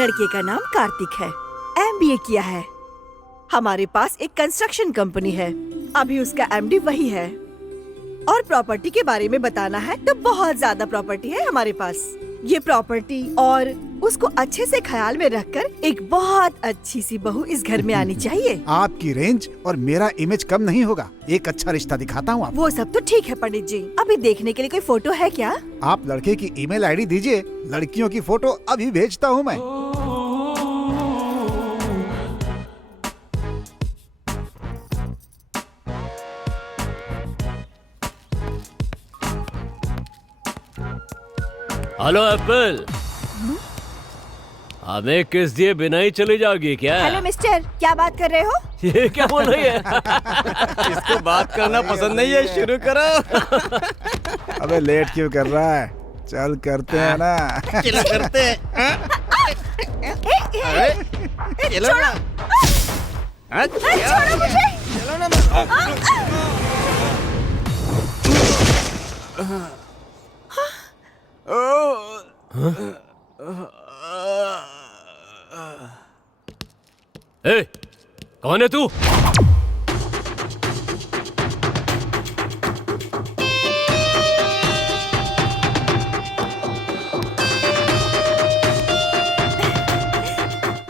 लड़के का नाम कार्तिक है, MBA किया है। हमारे पास एक कंस्ट्रक्शन कंपनी है, अभी उसका MD वही है। और प्रॉपर्टी के बारे में बताना है तो बहुत ज्यादा प्रॉपर्टी है हमारे पास। ये प्रॉपर्टी और उसको अच्छे से ख्याल में रखकर एक बहुत अच्छी सी बहू इस घर में आनी चाहिए। आपकी रेंज और मेरा इमेज कम नहीं होगा। एक अच्छा रिश्ता दिखाता हूँ आपको। वो सब तो ठीक है पंडित जी, अभी देखने के लिए कोई फोटो है क्या? आप लड़के की ईमेल आईडी दीजिए, लड़कियों की फोटो अभी भेजता हूँ मैं। हेलो एप्पल, हमें किस दिए बिना ही चली जाओगी क्या? हेलो मिस्टर, क्या बात कर रहे हो? ये क्या बोल रही है? इसको बात करना पसंद नहीं है, शुरू करो। अबे लेट क्यों कर रहा है? चल करते हैं ना। चलो करते हैं। चलो ना। छोड़ो मुझे। चलो ना। ए, कौन है तू?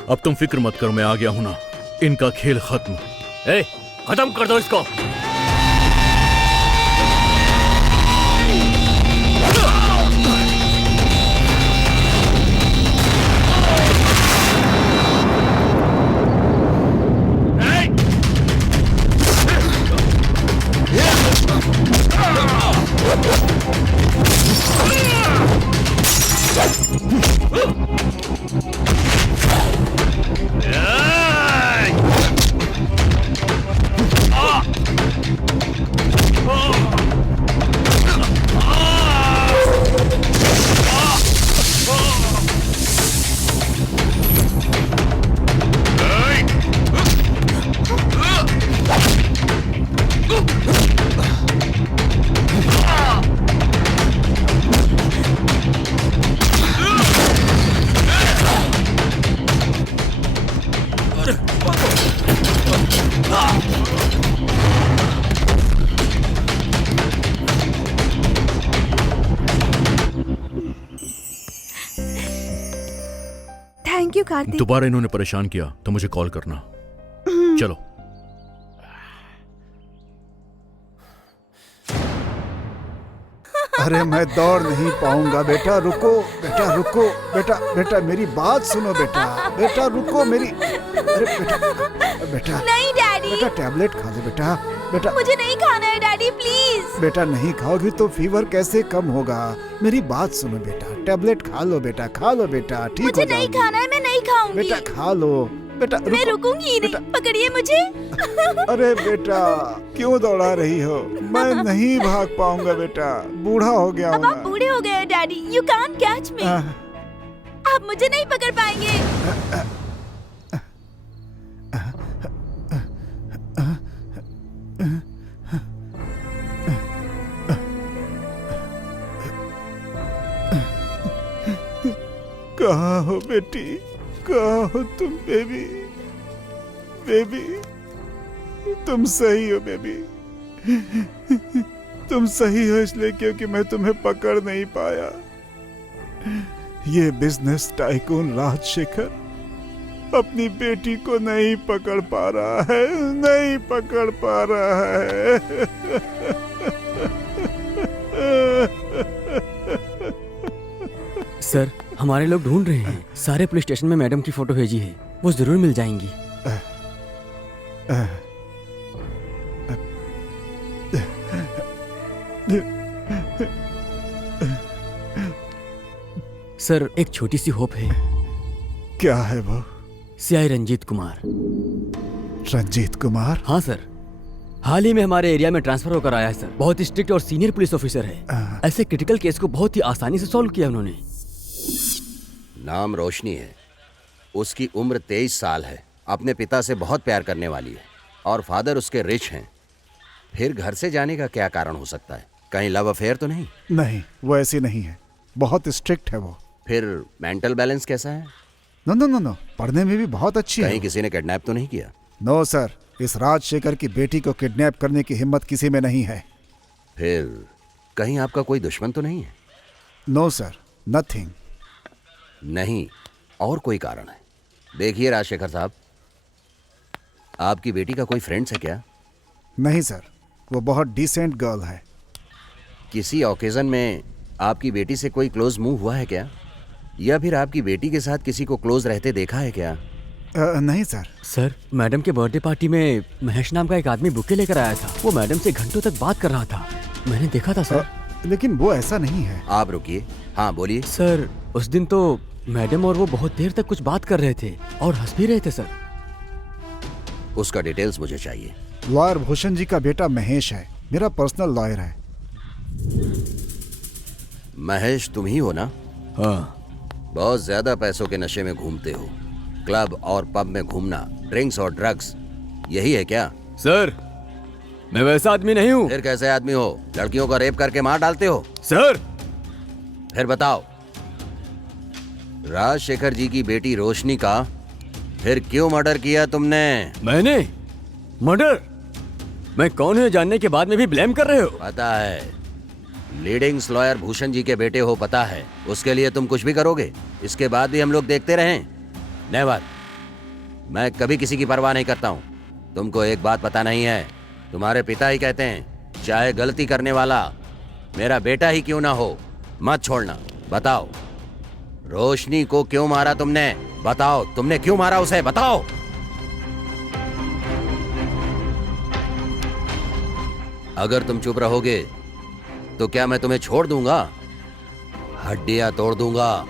अब तुम फिक्र मत करो, मैं आ गया हूं ना। इनका खेल खत्म। ए, खत्म कर दो इसको। Thank you Kartik. दोबारा इन्होंने परेशान किया तो मुझे कॉल करना। चलो। अरे मैं दौड़ नहीं पाऊंगा बेटा, रुको बेटा, रुको बेटा, बेटा मेरी बात सुनो बेटा, बेटा रुको मेरी। अरे बेटा, बेटा नहीं डैडी, बेटा टैबलेट खा ले बेटा, बेटा मुझे नहीं खाना है डैडी, प्लीज। बेटा नहीं खाओगी तो फीवर कैसे कम होगा? मेरी बात सुनो बेटा, टैबलेट खा लो बेटा, खा लो बेटा, ठीक हो मुझे नहीं जाओगी। खाना है, मैं नहीं खाऊंगी। बेटा खा लो बेटा, मैं रुकूंगी ही नहीं, पकड़िए मुझे। अरे बेटा क्यों दौड़ा रही हो? मैं नहीं भाग पाऊंगा बेटा, बूढ़ा हो गया अब हूँ आप बूढ़े हो गए डैडी, यू कांट कैच मी। आप मुझे नहीं पकड़ पाएंगे। कहाँ हो बेटी, कहाँ हो तुम? बेबी, बेबी तुम सही हो बेबी, तुम सही हो इसलिए क्योंकि मैं तुम्हें पकड़ नहीं पाया। ये बिजनेस टाइकून राजशेखर अपनी बेटी को नहीं पकड़ पा रहा है, नहीं पकड़ पा रहा है। सर, हमारे लोग ढूंढ रहे हैं। सारे पुलिस स्टेशन में मैडम की फोटो भेजी है, वो जरूर मिल जाएंगी। सर, एक छोटी सी होप है। क्या है वो? सीआई रंजीत कुमार। रंजीत कुमार? हाँ सर, हाल ही में हमारे एरिया में ट्रांसफर होकर आया है सर। बहुत ही स्ट्रिक्ट और सीनियर पुलिस ऑफिसर है। ऐसे क्रिटिकल केस को बहुत ही आसानी से सॉल्व किया उन्होंने। नाम रोशनी है, उसकी उम्र 23 साल है, अपने पिता से बहुत प्यार करने वाली है और फादर उसके रिच हैं। फिर घर से जाने का क्या कारण हो सकता है? कहीं लव अफेयर तो नहीं? नहीं, वो ऐसी नहीं है, बहुत स्ट्रिक्ट है वो। फिर मेंटल बैलेंस कैसा है? नो नो नो नो, पढ़ने में भी बहुत अच्छी कहीं है। किसी ने किडनैप तो नहीं किया? नो सर, इस राजशेखर की बेटी को किडनैप करने की हिम्मत किसी में नहीं है। फिर कहीं आपका कोई दुश्मन तो नहीं है? No sir, nothing. नहीं, और कोई कारण है? देखिए राजशेखर साहब, आपकी बेटी का कोई फ्रेंड्स है क्या? नहीं सर, वो बहुत डिसेंट गर्ल है। किसी ओकेजन में आपकी बेटी से कोई क्लोज मूव हुआ है क्या? या फिर आपकी बेटी के साथ किसी को क्लोज रहते देखा है क्या? नहीं सर। सर, मैडम के बर्थडे पार्टी में महेश नाम का एक आदमी बुके लेकर आया था। वो मैडम से घंटों तक बात कर रहा था, मैंने देखा था सर। लेकिन वो ऐसा नहीं है। आप रुकिए, हाँ बोलिए। सर, उस दिन तो मैडम और वो बहुत देर तक कुछ बात कर रहे थे और हंस भी रहे थे सर। उसका डिटेल्स मुझे चाहिए। लॉयर भूषण जी का बेटा महेश है, मेरा पर्सनल लॉयर है। महेश तुम ही हो ना? हाँ। बहुत ज्यादा पैसों के नशे में घूमते हो। क्लब और पब में घूमना, ड्रिंक्स और ड्रग्स, यही है क्या? सर, मैं वैसा आदमी नहीं हूँ। फिर कैसे आदमी हो? लड़कियों का रेप करके मार डालते हो? सर, फिर बताओ, राजशेखर जी की बेटी रोशनी का फिर क्यों मर्डर किया तुमने? मैंने मर्डर? मैं कौन हूँ जानने के बाद में भी ब्लेम कर रहे हो? पता है, लीडिंग्स लॉयर भूषण जी के बेटे हो, पता है। उसके लिए तुम कुछ भी करोगे? इसके बाद भी हम लोग देखते रहें? नेवर। मैं कभी किसी की परवाह नहीं करता हूँ। तुमको एक बात पता नहीं है, तुम्हारे पिता ही कहते हैं चाहे गलती करने वाला मेरा बेटा ही क्यों ना हो, मत छोड़ना। बताओ, रोशनी को क्यों मारा तुमने? बताओ, तुमने क्यों मारा उसे? बताओ। अगर तुम चुप रहोगे तो क्या मैं तुम्हें छोड़ दूंगा? हड्डियां तोड़ दूंगा।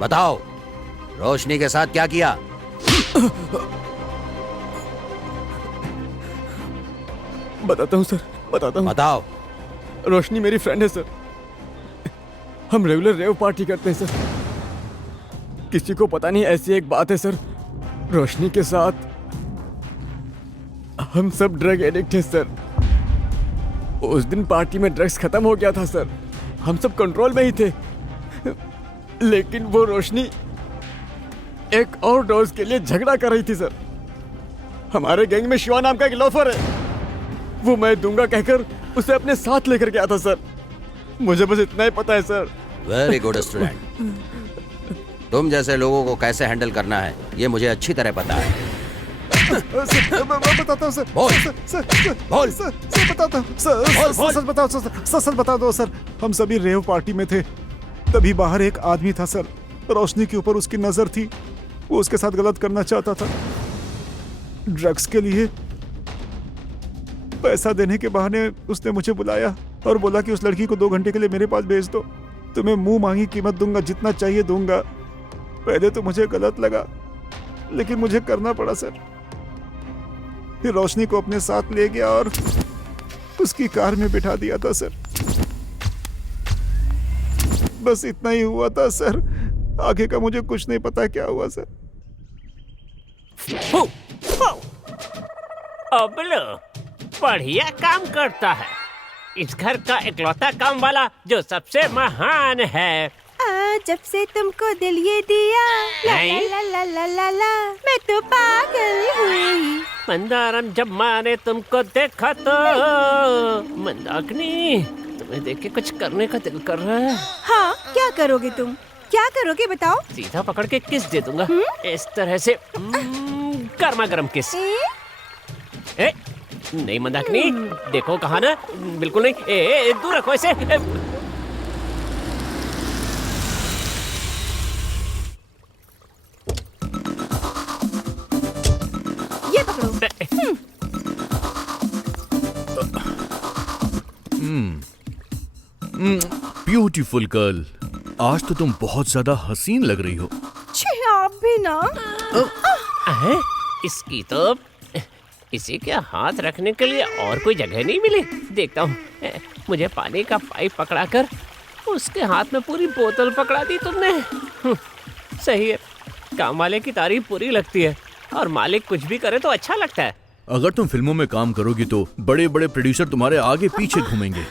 बताओ, रोशनी के साथ क्या किया? बताता हूँ सर, बताता हूँ। बताओ। रोशनी मेरी फ्रेंड है सर। हम रेगुलर रेव पार्टी करते हैं सर। किसी को पता नहीं, ऐसी एक बात है सर, रोशनी के साथ हम सब ड्रग एडिक्ट हैं सर। उस दिन पार्टी में ड्रग्स खत्म हो गया था सर, हम सब कंट्रोल में ही थे। लेकिन वो रोशनी एक और डोज के लिए झगड़ा कर रही थी सर। हमारे गैंग में शिवा नाम का एक लोफर है, वो मैं दूंगा कहकर उसे अपने साथ लेकर गया था सर। मुझे बस इतना ही पता है सर। Very good student. तुम जैसे लोगों को कैसे हैंडल करना है ये मुझे अच्छी तरह पता है। सर, मैं बताता हूँ सर। बोल। सर बोल। सर बताता हूँ सर। बोल। सच बताओ सर, सच बता दो सर। हम सभी रेव पार्टी में थे, तभी बाहर एक आदमी था सर। रोशनी के ऊपर उसकी नजर थी, वो उसके साथ गलत करना चाहता था। ड्रग्स के लिए पैसा देने के बहाने उसने मुझे बुलाया और बोला कि उस लड़की को 2 घंटे के लिए मेरे पास भेज दो, तुम्हें मुंह मांगी कीमत दूंगा, जितना चाहिए दूंगा। पहले तो मुझे गलत लगा, लेकिन मुझे करना पड़ा सर। फिर रोशनी को अपने साथ ले गया और उसकी कार में बिठा दिया था सर। बस इतना ही हुआ था सर, आगे का मुझे कुछ नहीं पता क्या हुआ सर। अबलो, बढ़िया काम करता है। इस घर का इकलौता काम वाला जो सबसे महान है। जब से तुमको दिल ये दिया, ला ला ला ला ला ला ला, मैं तो पागल हुई। मंदारम जब मैंने तुमको देखा तो मंदाकिनी, तुम्हें देख के कुछ करने का दिल कर रहा है। हाँ, क्या करोगे तुम? क्या करोगे बताओ? सीधा पकड़ के किस दे दूंगा, इस तरह से। गर्मा गर्म किस। ए, नहीं मंदाकिनी, देखो कहा ना, बिल्कुल नहीं। ए, दूर रखो इसे। ये पकड़ो। ब्यूटीफुल गर्ल, आज तो तुम बहुत ज्यादा हसीन लग रही हो। छी, आप भी ना। है? इसकी तो इसी के हाथ रखने के लिए और कोई जगह नहीं मिली। देखता हूँ। मुझे पानी का पाइप पकड़ाकर उसके हाथ में पूरी बोतल पकड़ा दी तुमने। सही है, काम वाले की तारीफ पूरी लगती है और मालिक कुछ भी करे तो अच्छा लगता है। अगर तुम फिल्मों में काम करोगी तो बड़े बड़े प्रोड्यूसर तुम्हारे आगे पीछे घूमेंगे।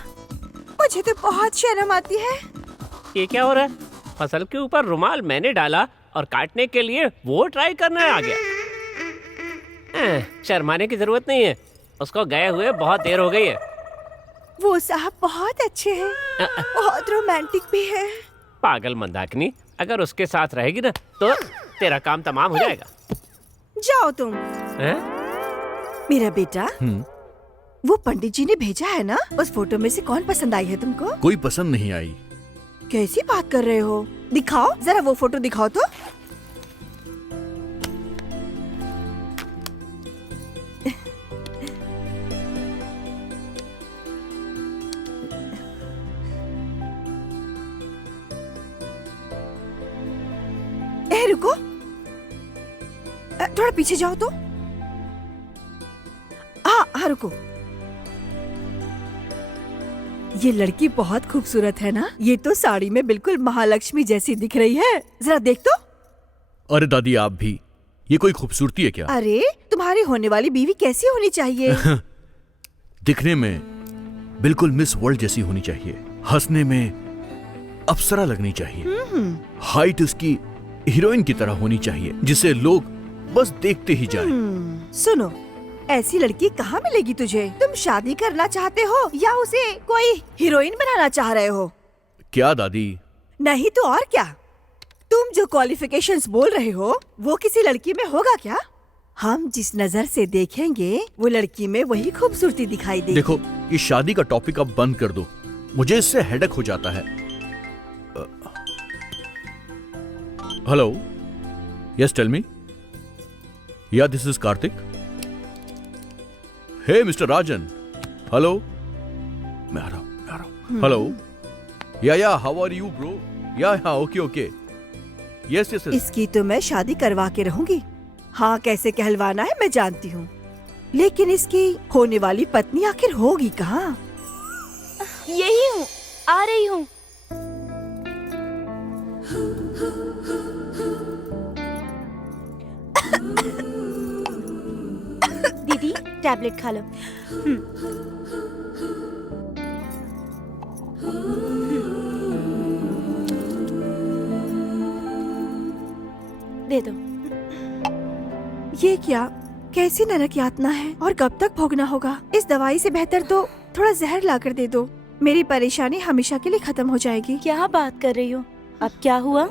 मुझे तो बहुत शर्म आती है। ये क्या हो रहा है? फसल के ऊपर रुमाल मैंने डाला और काटने के लिए वो ट्राई करने आ गया। शर्माने की जरूरत नहीं है, उसको गए हुए बहुत देर हो गई है। वो साहब बहुत अच्छे हैं, बहुत रोमांटिक भी है। पागल मंदाकिनी, अगर उसके साथ रहेगी ना तो तेरा काम तमाम हो जाएगा। जाओ तुम। हैं? मेरा बेटा, वो पंडित जी ने भेजा है ना, उस फोटो में से कौन पसंद आई है तुमको? कोई पसंद नहीं आई। कैसी बात कर रहे हो? दिखाओ जरा, वो फोटो दिखाओ तो। रुको, थोड़ा पीछे जाओ तो। हाँ रुको। ये लड़की बहुत खूबसूरत है ना? ये तो साड़ी में बिल्कुल महालक्ष्मी जैसी दिख रही है। जरा देख तो। अरे दादी, आप भी, ये कोई खूबसूरती है क्या? अरे तुम्हारी होने वाली बीवी कैसी होनी चाहिए? दिखने में बिल्कुल मिस वर्ल्ड जैसी होनी चाहिए, हंसने में अप्सरा लगनी चाहिए, हाइट उसकी हीरोइन की तरह होनी चाहिए जिसे लोग बस देखते ही जाएं। सुनो, ऐसी लड़की कहाँ मिलेगी तुझे? तुम शादी करना चाहते हो या उसे कोई हीरोइन बनाना चाह रहे हो? क्या दादी? नहीं तो और क्या? तुम जो क्वालिफिकेशंस बोल रहे हो वो किसी लड़की में होगा क्या? हम जिस नजर से देखेंगे वो लड़की में वही खूबसूरती दिखाई देगी। देखो, ये शादी का टॉपिक अब बंद कर दो, मुझे इससे हेडेक हो जाता है। Hello, yes tell me. Yeah this is Karthik. Hey mister Rajan. Hello, मैं आ रहा हूं। Hello, yeah how are you bro? Yeah okay okay, yes yes. इसकी तो मैं शादी करवा के रहूंगी। हाँ, कैसे कहलवाना है मैं जानती हूँ, लेकिन इसकी होने वाली पत्नी आखिर होगी कहाँ? यही हूँ, आ रही हूँ। दीदी, टैबलेट खा लो। दे दो। ये क्या, कैसी नरक यातना है और कब तक भोगना होगा? इस दवाई से बेहतर तो थोड़ा जहर लाकर दे दो, मेरी परेशानी हमेशा के लिए खत्म हो जाएगी। क्या बात कर रही हो? अब क्या हुआ?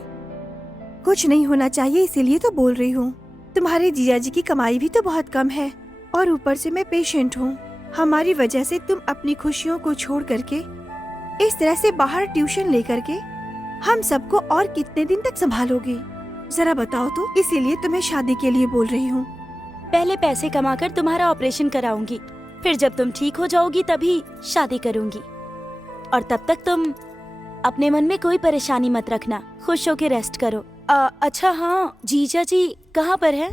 कुछ नहीं होना चाहिए, इसीलिए तो बोल रही हूँ। तुम्हारे जीजा जी की कमाई भी तो बहुत कम है और ऊपर से मैं पेशेंट हूँ। हमारी वजह से तुम अपनी खुशियों को छोड़ करके इस तरह से बाहर ट्यूशन लेकर के हम सबको और कितने दिन तक संभालोगे? जरा बताओ तो, इसीलिए तुम्हें शादी के लिए बोल रही हूँ। पहले पैसे कमाकर तुम्हारा ऑपरेशन कराऊंगी, फिर जब तुम ठीक हो जाओगी तभी शादी करूंगी। और तब तक तुम अपने मन में कोई परेशानी मत रखना, खुश होके रेस्ट करो। अच्छा हाँ, जीजा जी कहाँ पर है?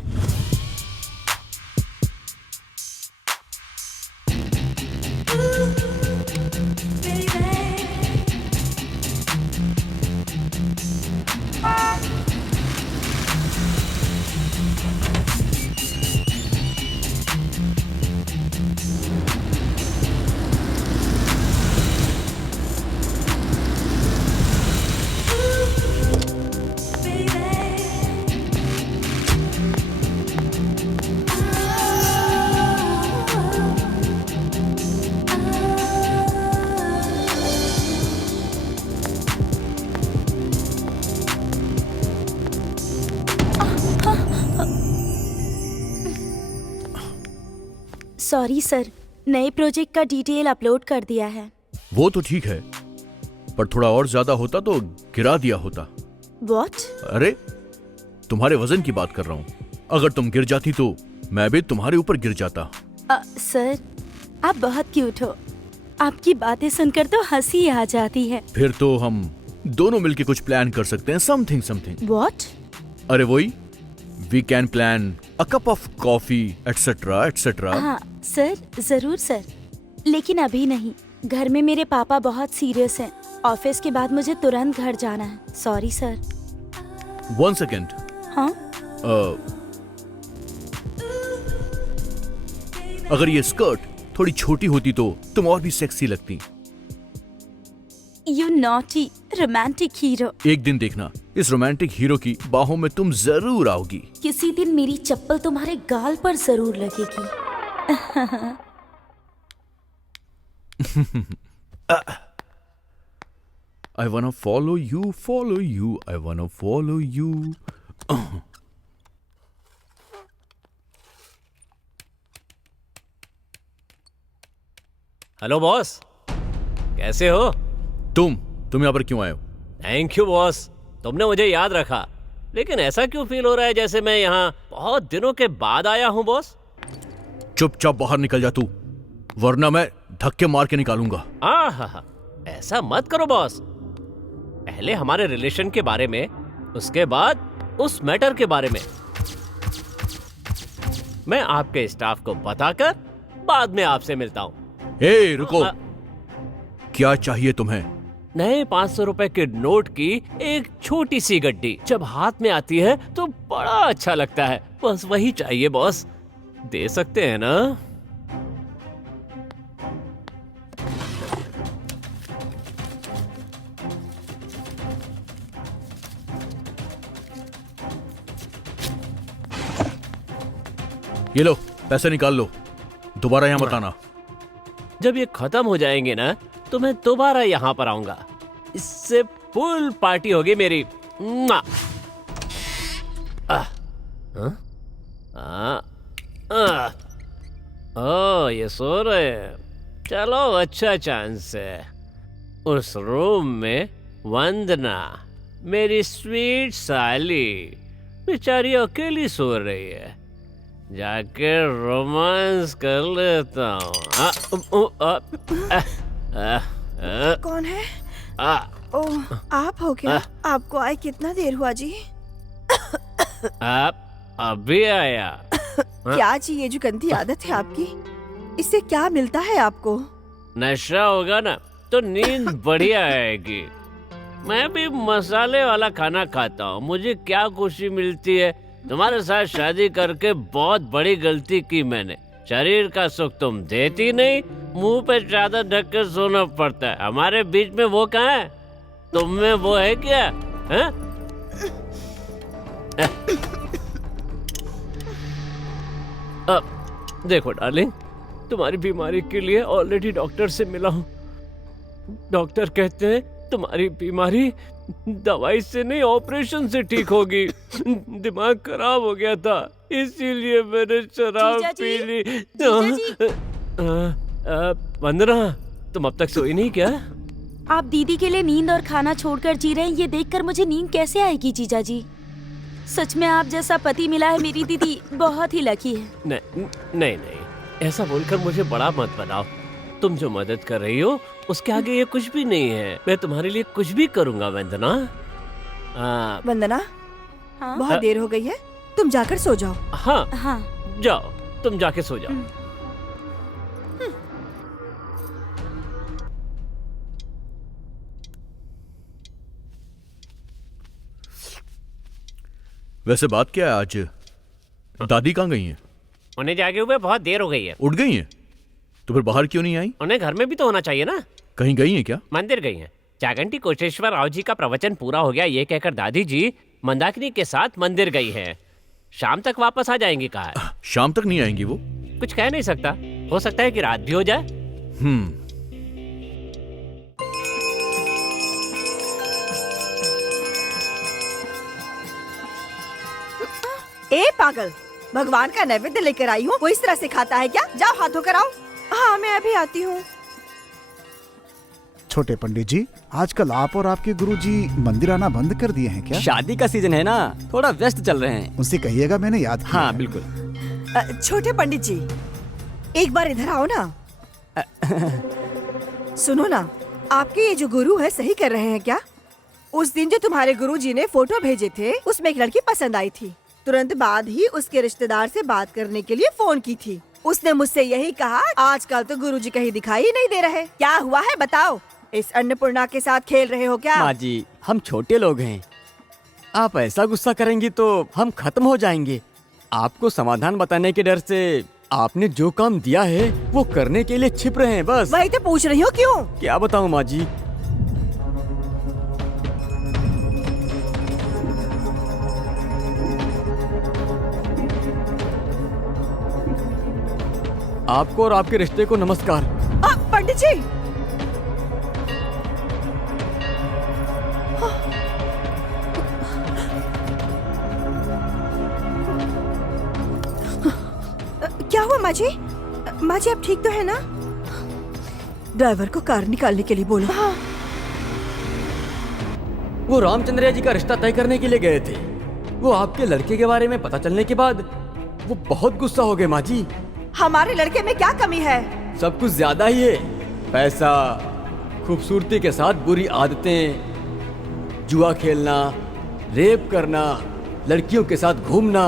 सॉरी सर, नए प्रोजेक्ट का डिटेल अपलोड कर दिया है। वो तो ठीक है, पर थोड़ा और ज्यादा होता तो गिरा दिया होता। What? अरे, तुम्हारे वजन की बात कर रहा हूँ। अगर तुम गिर जाती तो मैं भी तुम्हारे ऊपर गिर जाता। सर, आप बहुत क्यूट हो। आपकी बातें सुनकर तो हंसी आ जाती है। फिर तो हम दोनों मिलके कुछ प्लान कर सकते हैं, समथिंग। What? अरे वही, we can plan a cup of coffee etcetera etcetera. हाँ सर, जरूर सर, लेकिन अभी नहीं। घर में मेरे पापा बहुत सीरियस हैं। ऑफिस के बाद मुझे तुरंत घर जाना है। Sorry sir. 1 सेकेंड। हाँ? अगर ये स्कर्ट थोड़ी छोटी होती तो तुम और भी सेक्सी लगती। You naughty romantic hero. एक दिन देखना, इस रोमांटिक हीरो की बाहों में तुम जरूर आओगी। किसी दिन मेरी चप्पल तुम्हारे गाल पर जरूर लगेगी। I wanna follow you, follow you, I wanna follow you. Hello boss, कैसे हो? तुम यहाँ पर क्यों आए हो? थैंक यू बॉस, तुमने मुझे याद रखा। लेकिन ऐसा क्यों फील हो रहा है जैसे मैं यहाँ बहुत दिनों के बाद आया हूँ बॉस? चुपचाप बाहर निकल जा तू, वरना मैं धक्के मार के निकालूंगा। आहा, ऐसा मत करो बॉस। पहले हमारे रिलेशन के बारे में, उसके बाद उस मैटर के बारे में। मैं आपके स्टाफ को बताकर बाद में आपसे मिलता हूँ। ए रुको, क्या चाहिए तुम्हें? नए 500 रुपए के नोट की एक छोटी सी गड्डी जब हाथ में आती है तो बड़ा अच्छा लगता है। बस वही चाहिए बॉस, दे सकते हैं ना? ये लो, पैसे निकाल लो, दोबारा यहाँ मत आना। जब ये खत्म हो जाएंगे ना तो मैं दोबारा यहाँ पर आऊंगा। इससे फुल पार्टी होगी मेरी। मुआ। हाँ? ओह, ये सो रहे हैं। चलो, अच्छा चांस है। उस रूम में वंदना, मेरी स्वीट साली, बेचारी अकेली सो रही है। जाके रोमांस कर लेता हूँ। कौन है? ओह, आप हो क्या? आपको आए कितना देर हुआ जी? आप अभी आया? क्या जी, ये जो गंदी आदत है आपकी, इससे क्या मिलता है आपको? नशा होगा ना तो नींद बढ़िया आएगी। मैं भी मसाले वाला खाना खाता हूँ, मुझे क्या खुशी मिलती है। तुम्हारे साथ शादी करके बहुत बड़ी गलती की मैंने। शरीर का सुख तुम देती नहीं, मुंह पे चादर ढक के सोना पड़ता है। हमारे बीच में वो कहाँ है? तुम में वो है क्या? है? अब देखो डार्लिंग, तुम्हारी बीमारी के लिए ऑलरेडी डॉक्टर से मिला हूँ। डॉक्टर कहते हैं तुम्हारी बीमारी दवाई से नहीं, ऑपरेशन से ठीक होगी। दिमाग खराब हो गया था, इसीलिए मैंने शराब पी ली। वंदना, तुम अब तक सोई नहीं क्या? आप दीदी के लिए नींद और खाना छोड़कर जी रहे हैं, ये देखकर मुझे नींद कैसे आएगी जीजा जी? सच में आप जैसा पति मिला है मेरी दीदी बहुत ही लकी है। नहीं नहीं नहीं, ऐसा बोलकर मुझे बड़ा मत बनाओ। तुम जो मदद कर रही हो उसके आगे ये कुछ भी नहीं है। मैं तुम्हारे लिए कुछ भी करूंगा वंदना। वंदना, हाँ? बहुत देर हो गई है, तुम जाकर सो जाओ। हाँ हाँ। जाओ, तुम जाके सो जाओ। वैसे बात क्या है आज? दादी कहाँ गई हैं? उन्हें जागे हुए बहुत देर हो गई है। उठ गई हैं? तो फिर बाहर क्यों नहीं आई? उन्हें घर में भी तो होना चाहिए ना। कहीं गई हैं क्या? मंदिर गई हैं। जागंटी कोटेश्वर राव जी का प्रवचन पूरा हो गया ये कहकर दादी जी मंदाकिनी के साथ मंदिर गई हैं। शाम तक वापस आ जाएंगी कहा है। शाम तक नहीं आएंगी वो? कुछ कह नहीं सकता, हो सकता है कि रात भी हो जाए। ए पागल, भगवान का नैवेद्य लेकर आई हूँ, वो इस तरह से खाता है क्या? जाओ हाथ धोकर आओ। हाँ, मैं अभी आती हूँ। छोटे पंडित जी, आजकल आप और आपके गुरुजी मंदिर आना बंद कर दिए हैं क्या? शादी का सीजन है ना, थोड़ा व्यस्त चल रहे हैं। उनसे कहिएगा मैंने याद किया हाँ है। बिल्कुल। छोटे पंडित जी, एक बार इधर आओ ना। सुनो ना, आपके ये जो गुरु है सही कर रहे हैं क्या? उस दिन जो तुम्हारे गुरुजी ने फोटो भेजे थे उसमें एक लड़की पसंद आई थी। तुरंत बाद ही उसके रिश्तेदार से बात करने के लिए फोन की थी। उसने मुझसे यही कहा, आजकल तो गुरुजी कहीं दिखाई ही नहीं दे रहे। क्या हुआ है बताओ? इस अन्नपूर्णा के साथ खेल रहे हो क्या? माँ जी, हम छोटे लोग हैं, आप ऐसा गुस्सा करेंगी तो हम खत्म हो जाएंगे। आपको समाधान बताने के डर से आपने जो काम दिया है वो करने के लिए छिप रहे हैं बस। वही तो पूछ रही हूँ, क्यों? क्या बताऊँ माँ जी, आपको और आपके रिश्ते को नमस्कार। पंडित जी, क्या हुआ माँ जी? माँ जी आप ठीक तो है ना? ड्राइवर को कार निकालने के लिए बोलो। वो रामचंद्रिया जी का रिश्ता तय करने के लिए गए थे। वो आपके लड़के के बारे में पता चलने के बाद वो बहुत गुस्सा हो गए माँ जी। हमारे लड़के में क्या कमी है? सब कुछ ज्यादा ही है। पैसा, खूबसूरती के साथ बुरी आदतें, जुआ खेलना, रेप करना, लड़कियों के साथ घूमना,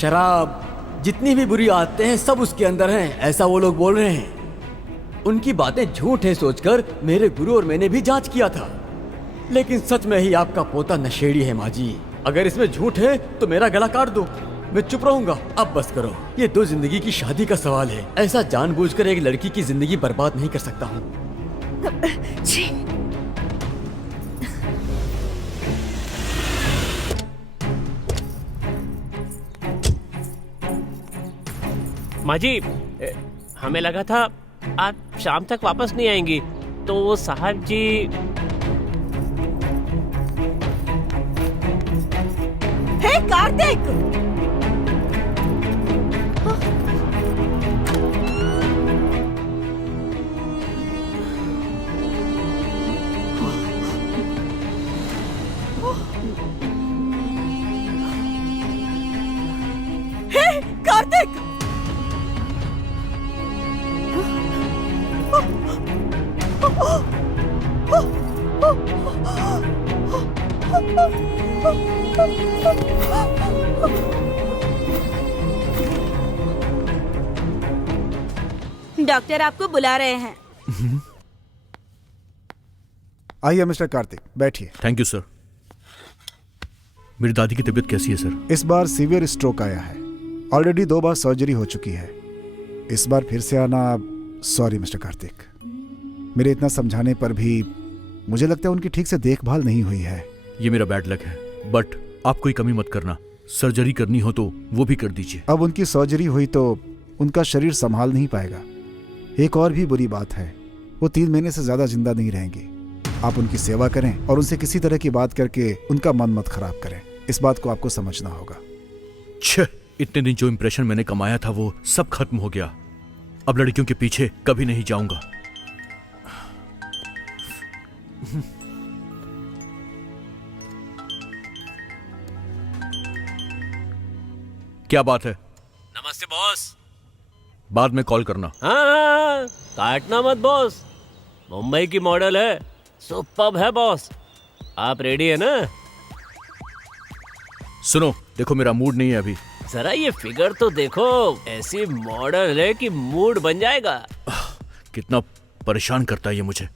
शराब, जितनी भी बुरी आदतें हैं सब उसके अंदर हैं, ऐसा वो लोग बोल रहे हैं। उनकी बातें झूठ है सोचकर मेरे गुरु और मैंने भी जांच किया था, लेकिन सच में ही आपका पोता नशेड़ी है माँ जी। अगर इसमें झूठ है तो मेरा गला काट दो, मैं चुप रहूंगा। अब बस करो, ये 2 जिंदगी की शादी का सवाल है। ऐसा जानबूझकर एक लड़की की जिंदगी बर्बाद नहीं कर सकता हूँ। जी माँ जी, हमें लगा था आप शाम तक वापस नहीं आएंगी, तो वो साहब जी। हे कार्तिक, हे कार्तिक, डॉक्टर आपको बुला रहे हैं। आइए मिस्टर कार्तिक, बैठिए। Thank you sir. मेरी दादी की तबीयत कैसी है सर? इस बार सीवियर स्ट्रोक आया है। ऑलरेडी 2 बार सर्जरी हो चुकी है। इस बार फिर से आना, सॉरी मिस्टर कार्तिक। मेरे इतना समझाने पर भी मुझे लगता है उनकी ठीक से देखभाल नहीं हुई है। ये मेरा बैड लक है, बट आप कोई कमी मत करना। सर्जरी करनी हो तो वो भी कर दीजिए। अब उनकी सर्जरी हुई तो उनका शरीर संभाल नहीं पाएगा। एक और भी बुरी बात है, वो 3 महीने से ज्यादा जिंदा नहीं रहेंगे। आप उनकी सेवा करें और उनसे किसी तरह की बात करके उनका मन मत खराब करें। इस बात को आपको समझना होगा। छह, इतने दिन जो इंप्रेशन मैंने कमाया था वो सब खत्म हो गया। अब लड़कियों के पीछे कभी नहीं जाऊंगा। क्या बात है? नमस्ते बॉस। बाद में कॉल करना। हाँ, काटना मत बॉस। मुंबई की मॉडल है, सुपर्ब है बॉस। आप रेडी है ना? सुनो, देखो मेरा मूड नहीं है अभी। जरा ये फिगर तो देखो, ऐसी मॉडल है कि मूड बन जाएगा। कितना परेशान करता है ये मुझे।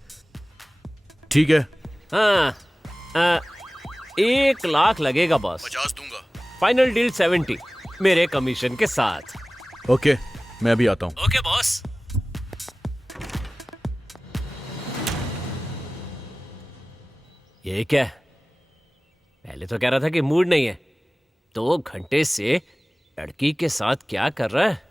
ठीक है, हाँ, 1 लाख लगेगा बॉस। 50 दूंगा। फाइनल डील 70 मेरे कमीशन के साथ। ओके, मैं अभी आता हूँ। Okay boss. ये क्या है? पहले तो कह रहा था कि मूड नहीं है, 2 घंटे से लड़की के साथ क्या कर रहा है?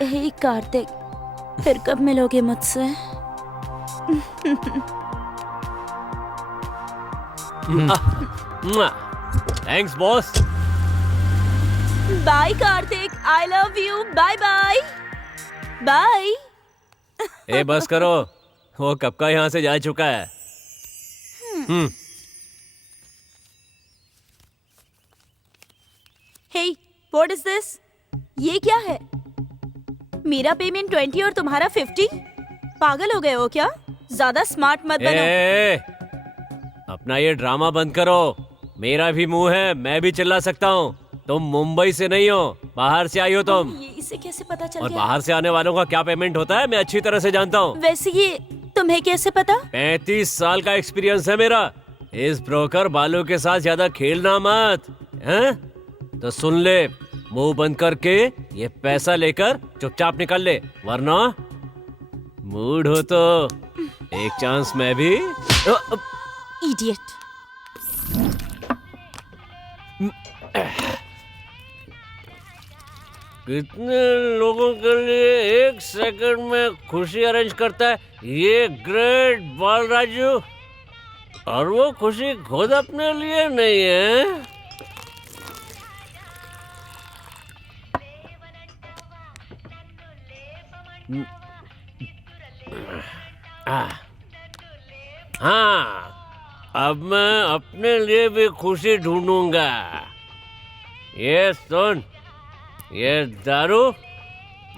हे कार्तिक, फिर कब मिलोगे मुझसे? Thanks boss. Bye Karthik, I love you. Bye bye bye. ए बस करो, वो कब का यहाँ से जा चुका है। हे, व्हाट इज दिस? ये क्या है? मेरा पेमेंट 20 और तुम्हारा 50? पागल हो गए हो क्या? ज्यादा स्मार्ट मत बनो। ए, अपना ये ड्रामा बंद करो। मेरा भी मुंह है, मैं भी चिल्ला सकता हूँ। तुम मुंबई से नहीं हो, बाहर से आई हो तुम। ये इसे कैसे पता चल और गया? बाहर से आने वालों का क्या पेमेंट होता है मैं अच्छी तरह से जानता हूँ। वैसे ये तुम्हें कैसे पता? 35 साल का एक्सपीरियंस है मेरा। इस ब्रोकर बालों के साथ ज्यादा खेलना मत, हैं? तो सुन ले, मुंह बंद करके ये पैसा लेकर चुपचाप निकल ले, वरना मूड हो तो एक चांस मैं भी। इडियट। कितने लोगों के लिए एक सेकंड में खुशी अरेंज करता है ये ग्रेट बालराजू, और वो खुशी खुद अपने लिए नहीं है। हाँ, अब मैं अपने लिए भी खुशी ढूंढूंगा। ये सुन, ये दारू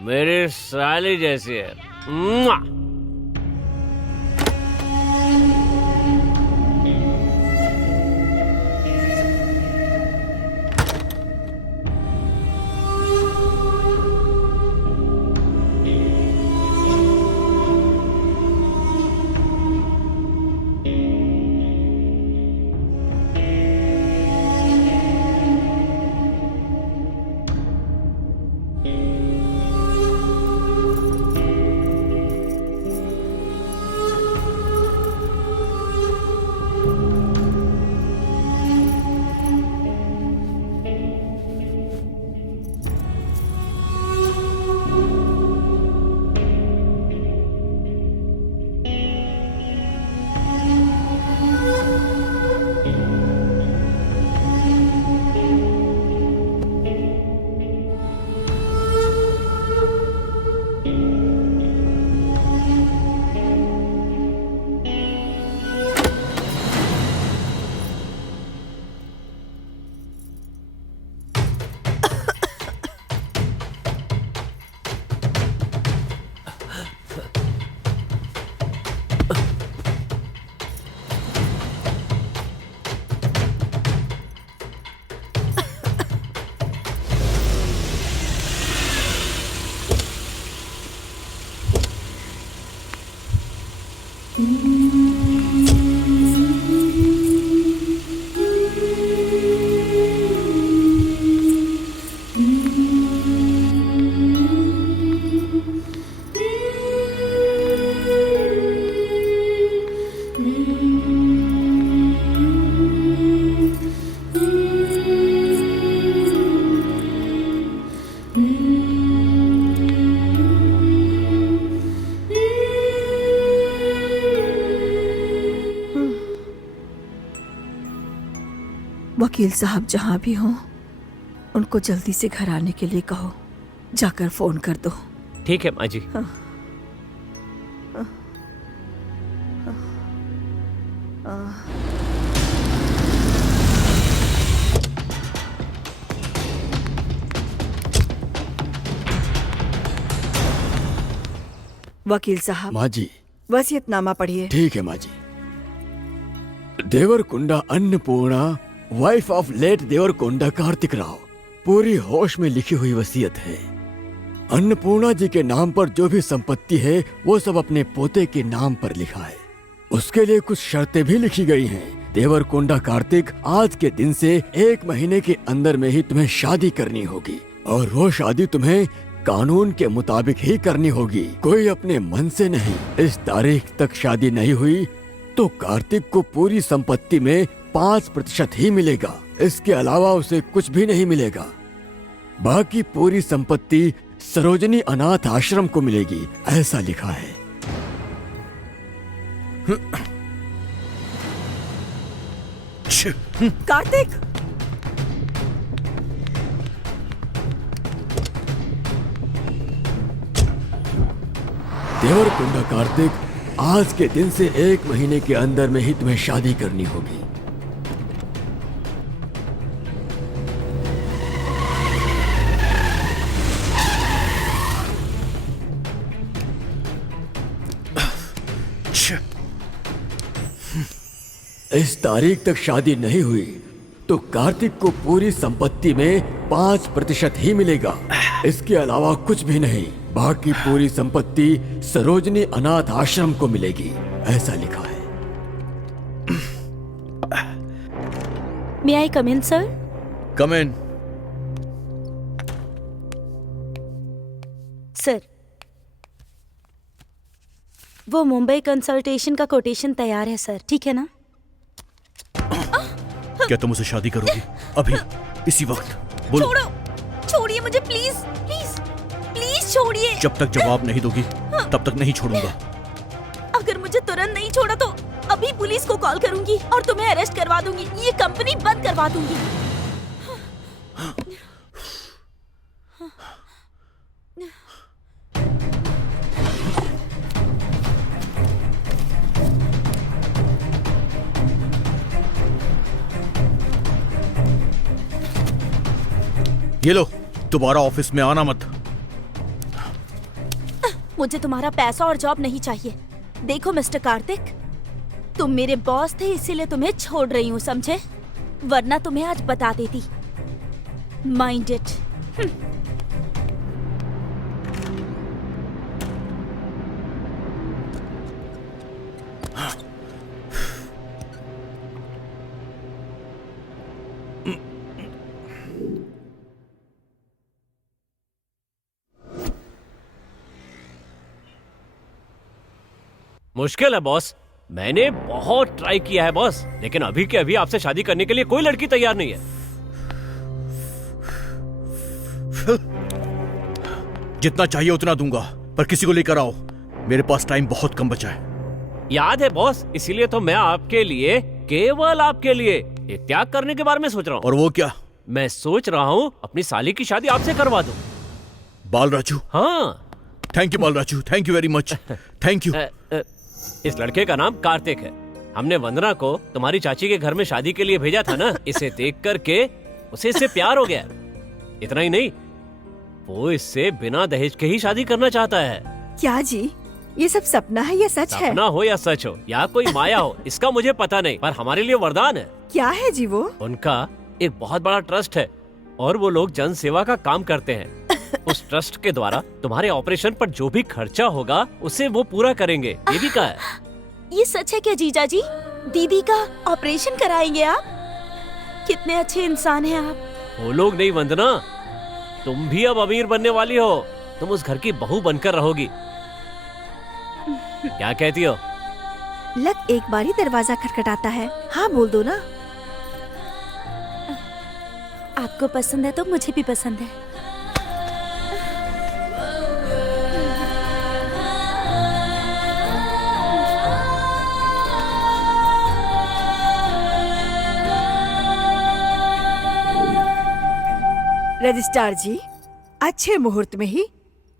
मेरी साली जैसी है। मुआ! वकील साहब जहाँ भी हों, उनको जल्दी से घर आने के लिए कहो। जाकर फोन कर दो। ठीक है माँ जी। वकील साहब, माँ जी। वसीयतनामा पढ़िए। ठीक है माँ जी। Devarakunda Annapurna, wife of late Devarakunda Karthik Rao, पूरी होश में लिखी हुई वसीयत है। अन्नपूर्णा जी के नाम पर जो भी संपत्ति है वो सब अपने पोते के नाम पर लिखा है। उसके लिए कुछ शर्तें भी लिखी गई हैं। देवरकुंडा कार्तिक, आज के दिन से 1 महीने के अंदर में ही तुम्हें शादी करनी होगी, और वो शादी तुम्हें कानून के मुताबिक ही करनी होगी, कोई अपने मन से नहीं। इस तारीख तक शादी नहीं हुई तो कार्तिक को पूरी संपत्ति में 5% ही मिलेगा, इसके अलावा उसे कुछ भी नहीं मिलेगा। बाकी पूरी संपत्ति सरोजनी अनाथ आश्रम को मिलेगी, ऐसा लिखा है। कार्तिक, देवरकुंडा कार्तिक, आज के दिन से 1 महीने के अंदर में ही तुम्हें शादी करनी होगी। इस तारीख तक शादी नहीं हुई तो कार्तिक को पूरी संपत्ति में 5% ही मिलेगा। इसके अलावा कुछ भी नहीं। बाकी पूरी संपत्ति सरोजनी अनाथ आश्रम को मिलेगी, ऐसा लिखा है। मे आई कम इन सर? कम इन। सर, वो मुंबई कंसल्टेशन का कोटेशन तैयार है सर, ठीक है ना? क्या तुम उसे शादी करोगी अभी इसी वक्त? बोलो। छोड़ो, छोड़िए मुझे प्लीज, प्लीज, प्लीज छोड़िए। जब तक जवाब नहीं दोगी तब तक नहीं छोड़ूंगा। अगर मुझे तुरंत नहीं छोड़ा तो अभी पुलिस को कॉल करूंगी और तुम्हें अरेस्ट करवा दूंगी, ये कंपनी बंद करवा दूंगी। ये लो, दोबारा ऑफिस में आना मत। मुझे तुम्हारा पैसा और जॉब नहीं चाहिए। देखो मिस्टर कार्तिक, तुम मेरे बॉस थे इसीलिए तुम्हें छोड़ रही हूँ, समझे? वरना तुम्हें आज बता देती। Mind it. मुश्किल है बॉस। मैंने बहुत ट्राई किया है बॉस, लेकिन अभी के अभी आपसे शादी करने के लिए कोई लड़की तैयार नहीं है। जितना चाहिए उतना दूंगा, पर किसी को लेकर आओ। मेरे पास टाइम बहुत कम बचा है। याद है बॉस, इसीलिए तो मैं आपके लिए, केवल आपके लिए एक त्याग करने के बारे में सोच रहा हूँ। और वो क्या? मैं सोच रहा हूँ अपनी साली की शादी आपसे करवा दूं। बालराजू? हाँ। Thank you Balraju, thank you very much. Thank you. इस लड़के का नाम कार्तिक है। हमने वंदना को तुम्हारी चाची के घर में शादी के लिए भेजा था ना। इसे देख करके उसे इससे प्यार हो गया। इतना ही नहीं, वो इससे बिना दहेज के ही शादी करना चाहता है। क्या जी, ये सब सपना है या सच है? सपना हो या सच हो या कोई माया हो, इसका मुझे पता नहीं, पर हमारे लिए वरदान है। क्या है जी वो? उनका एक बहुत बड़ा ट्रस्ट है और वो लोग जन सेवा का काम करते हैं। उस ट्रस्ट के द्वारा तुम्हारे ऑपरेशन पर जो भी खर्चा होगा उसे वो पूरा करेंगे, ये भी कहा है। ये सच है क्या जीजा जी? दीदी का ऑपरेशन कराएंगे आप? कितने अच्छे इंसान हैं आप। वो लोग नहीं वंदना, तुम भी अब अमीर बनने वाली हो। तुम उस घर की बहू बनकर रहोगी। क्या कहती हो? लग एक बार ही दरवाजा खटखटाता है। हाँ बोल दो ना। आपको पसंद है तो मुझे भी पसंद है। रजिस्ट्रार जी, अच्छे मुहूर्त में ही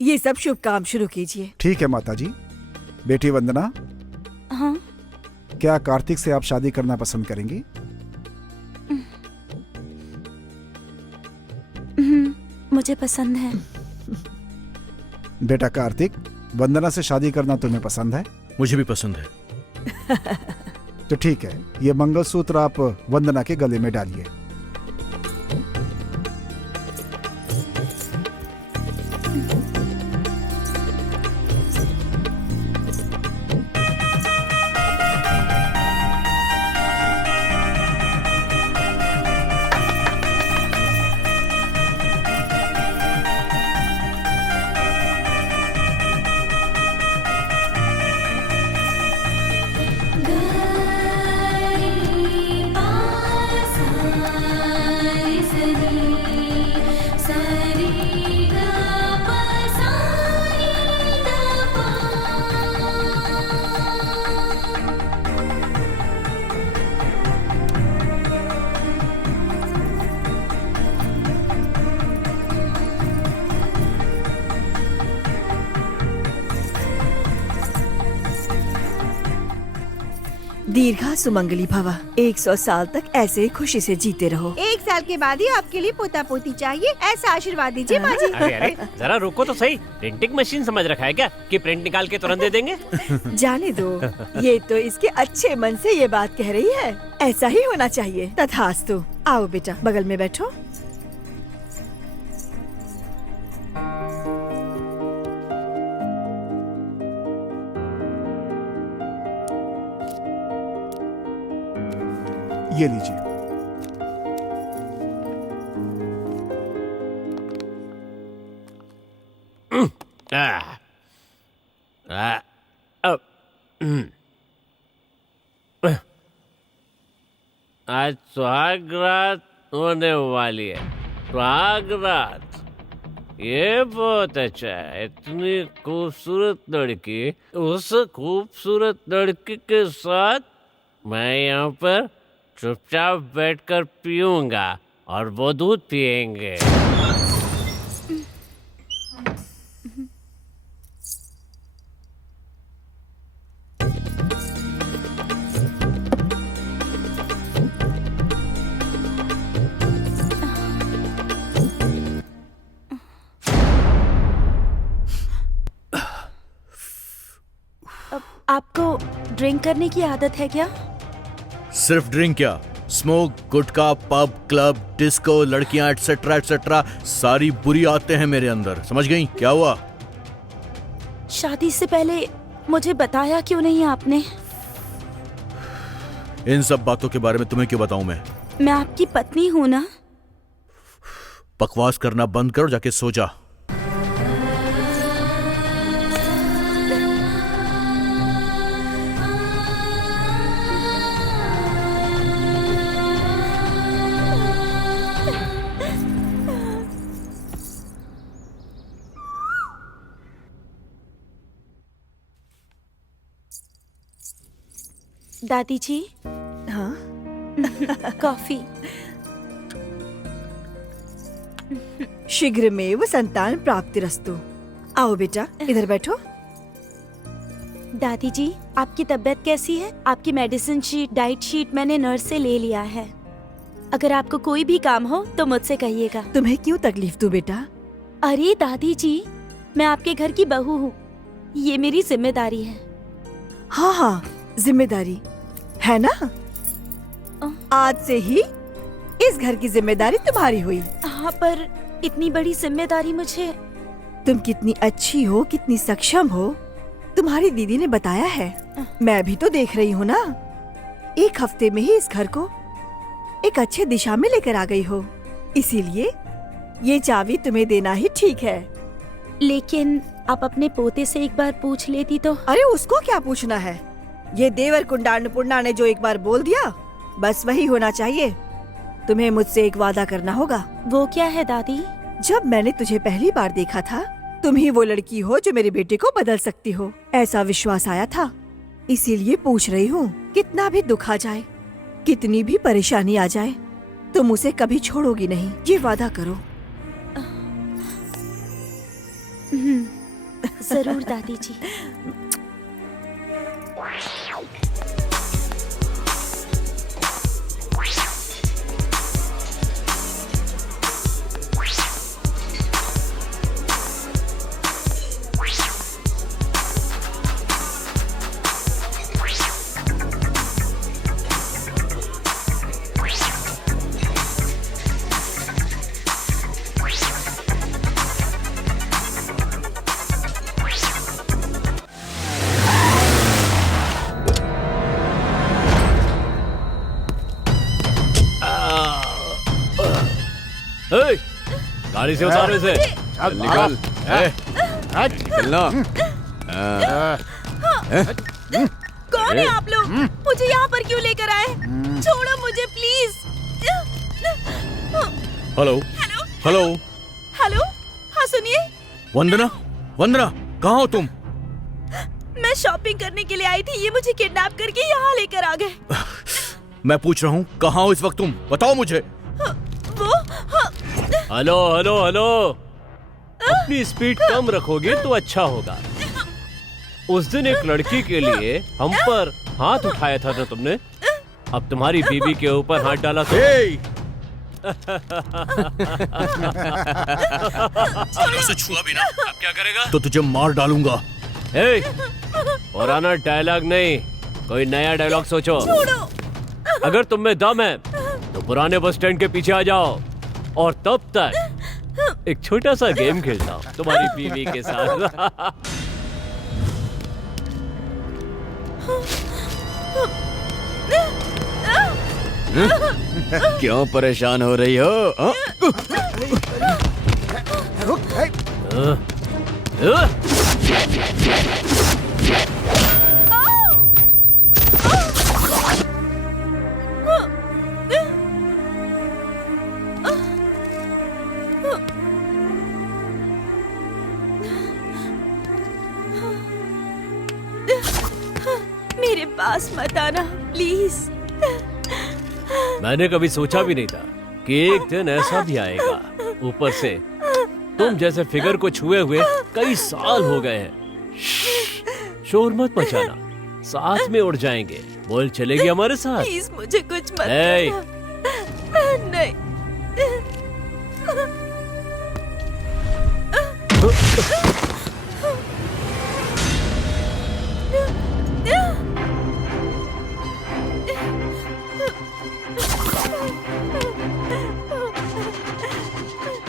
ये सब शुभ काम शुरू कीजिए। ठीक है माता जी। बेटी वंदना, हाँ? क्या कार्तिक से आप शादी करना पसंद करेंगी? मुझे पसंद है। बेटा कार्तिक, वंदना से शादी करना तुम्हें पसंद है? मुझे भी पसंद है। तो ठीक है, ये मंगलसूत्र आप वंदना के गले में डालिए। दीर्घा सुमंगली भवा, 100 साल तक ऐसे ही खुशी से जीते रहो। 1 साल के बाद ही आपके लिए पोता पोती चाहिए, ऐसा आशीर्वाद दीजिए माँ जी। अरे अरे जरा रुको तो सही, प्रिंटिंग मशीन समझ रखा है क्या कि प्रिंट निकाल के तुरंत दे देंगे? जाने दो, ये तो इसके अच्छे मन से ये बात कह रही है। ऐसा ही होना चाहिए। तथास्तु। आओ बेटा, बगल में बैठो। ये लीजिए। आज सुहाग रात होने वाली है। सुहाग रात, ये बहुत अच्छा है। इतनी खूबसूरत लड़की, उस खूबसूरत लड़की के साथ मैं यहाँ पर चुपचाप बैठकर पीऊंगा और वो दूध पिएंगे। आपको ड्रिंक करने की आदत है क्या? सिर्फ ड्रिंक क्या, स्मोक, गुटखा, पब, क्लब, डिस्को, लड़कियां एटसेट्रा एटसेट्रा, सारी बुरी आदतें हैं मेरे अंदर। समझ गई? क्या हुआ? शादी से पहले मुझे बताया क्यों नहीं आपने? इन सब बातों के बारे में तुम्हें क्यों बताऊं मैं आपकी पत्नी हूँ ना। बकवास करना बंद करो, जाके सो जा। दादी जी, हाँ, कॉफी। शीघ्र में वो संतान प्राप्तिरस्तु। आओ बेटा, इधर बैठो। दादी जी, आपकी तबीयत कैसी है? आपकी मेडिसिन शीट, डाइट शीट मैंने नर्स से ले लिया है। अगर आपको कोई भी काम हो तो मुझसे कहिएगा। तुम्हें क्यों तकलीफ दूं बेटा? अरे दादी जी, मैं आपके घर की बहू हूँ, ये मेरी जिम्मेदारी है। हाँ हाँ, जिम्मेदारी है ना। आज से ही इस घर की जिम्मेदारी तुम्हारी हुई। हाँ, पर इतनी बड़ी जिम्मेदारी मुझे। तुम कितनी अच्छी हो, कितनी सक्षम हो, तुम्हारी दीदी ने बताया है। मैं भी तो देख रही हूँ ना। 1 हफ्ते में ही इस घर को एक अच्छे दिशा में लेकर आ गई हो, इसीलिए ये चाबी तुम्हें देना ही ठीक है। लेकिन आप अपने पोते से एक बार पूछ लेती तो। अरे उसको क्या पूछना है? ये देवर कुंडा अन्नपूर्णा ने जो एक बार बोल दिया, बस वही होना चाहिए। तुम्हें मुझसे एक वादा करना होगा। वो क्या है दादी? जब मैंने तुझे पहली बार देखा था, तुम ही वो लड़की हो जो मेरे बेटे को बदल सकती हो, ऐसा विश्वास आया था। इसीलिए पूछ रही हूँ, कितना भी दुख आ जाए, कितनी भी परेशानी आ जाए, तुम उसे कभी छोड़ोगी नहीं, ये वादा करो। जरूर दादी जी। गाड़ी से उतारो इसे। निकल, निकलना। कौन है आप लोग? मुझे यहाँ पर क्यों लेकर आए? छोड़ो मुझे please. Hello hello hello, hello, हाँ सुनिए। वंदना, वंदना, कहाँ हो तुम? मैं शॉपिंग करने के लिए आई थी, ये मुझे किडनैप करके यहाँ लेकर आ गए। मैं पूछ रहा हूँ, कहाँ हो इस वक्त तुम? बताओ मुझे। वो हेलो हेलो हेलो, अपनी स्पीड कम रखोगे तो अच्छा होगा। उस दिन एक लड़की के लिए हम पर हाथ उठाया था ना तुमने, अब तुम्हारी बीवी के ऊपर हाथ डाला तो उसे छुआ भी ना, अब क्या करेगा? तो तुझे मार डालूंगा। ए, पुराना डायलॉग नहीं, कोई नया डायलॉग सोचो। अगर तुम में दम है तो पुराने बस स्टैंड के पीछे आ जाओ और तब तक एक छोटा सा गेम खेलता हूँ तुम्हारी बीवी के साथ। क्यों परेशान हो रही हो? मेरे पास मत आना प्लीज। मैंने कभी सोचा भी नहीं था कि एक दिन ऐसा भी आएगा। ऊपर से तुम जैसे फिगर को छुए हुए कई साल हो गए हैं। शोर मत मचाना, साथ में उड़ जाएंगे। बोल चलेगी हमारे साथ? प्लीज मुझे कुछ मत ए! करना। नहीं।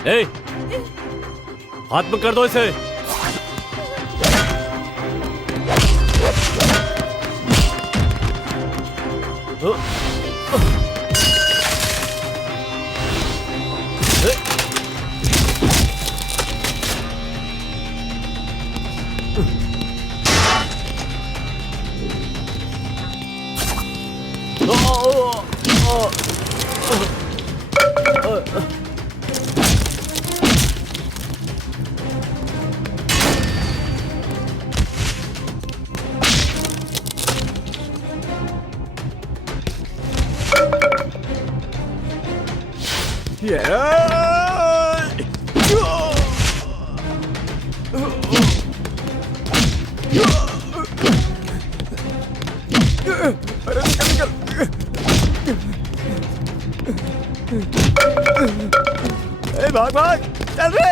ए! हाथ में कर दो इसे। भाग भाग, चल रे।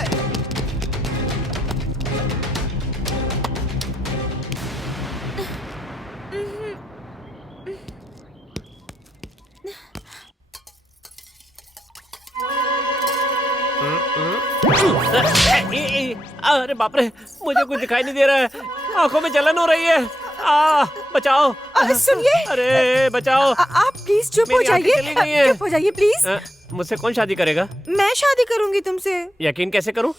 अरे बाप रे, मुझे कुछ दिखाई नहीं दे रहा है, आंखों में जलन हो रही है। बचाओ। सुनिए। अरे बचाओ। आप प्लीज चुप हो मेरी आंखें जाइए। चली गई हैं। चुप हो जाइए प्लीज। मुझसे कौन शादी करेगा? मैं शादी करूंगी तुमसे। यकीन कैसे करूं?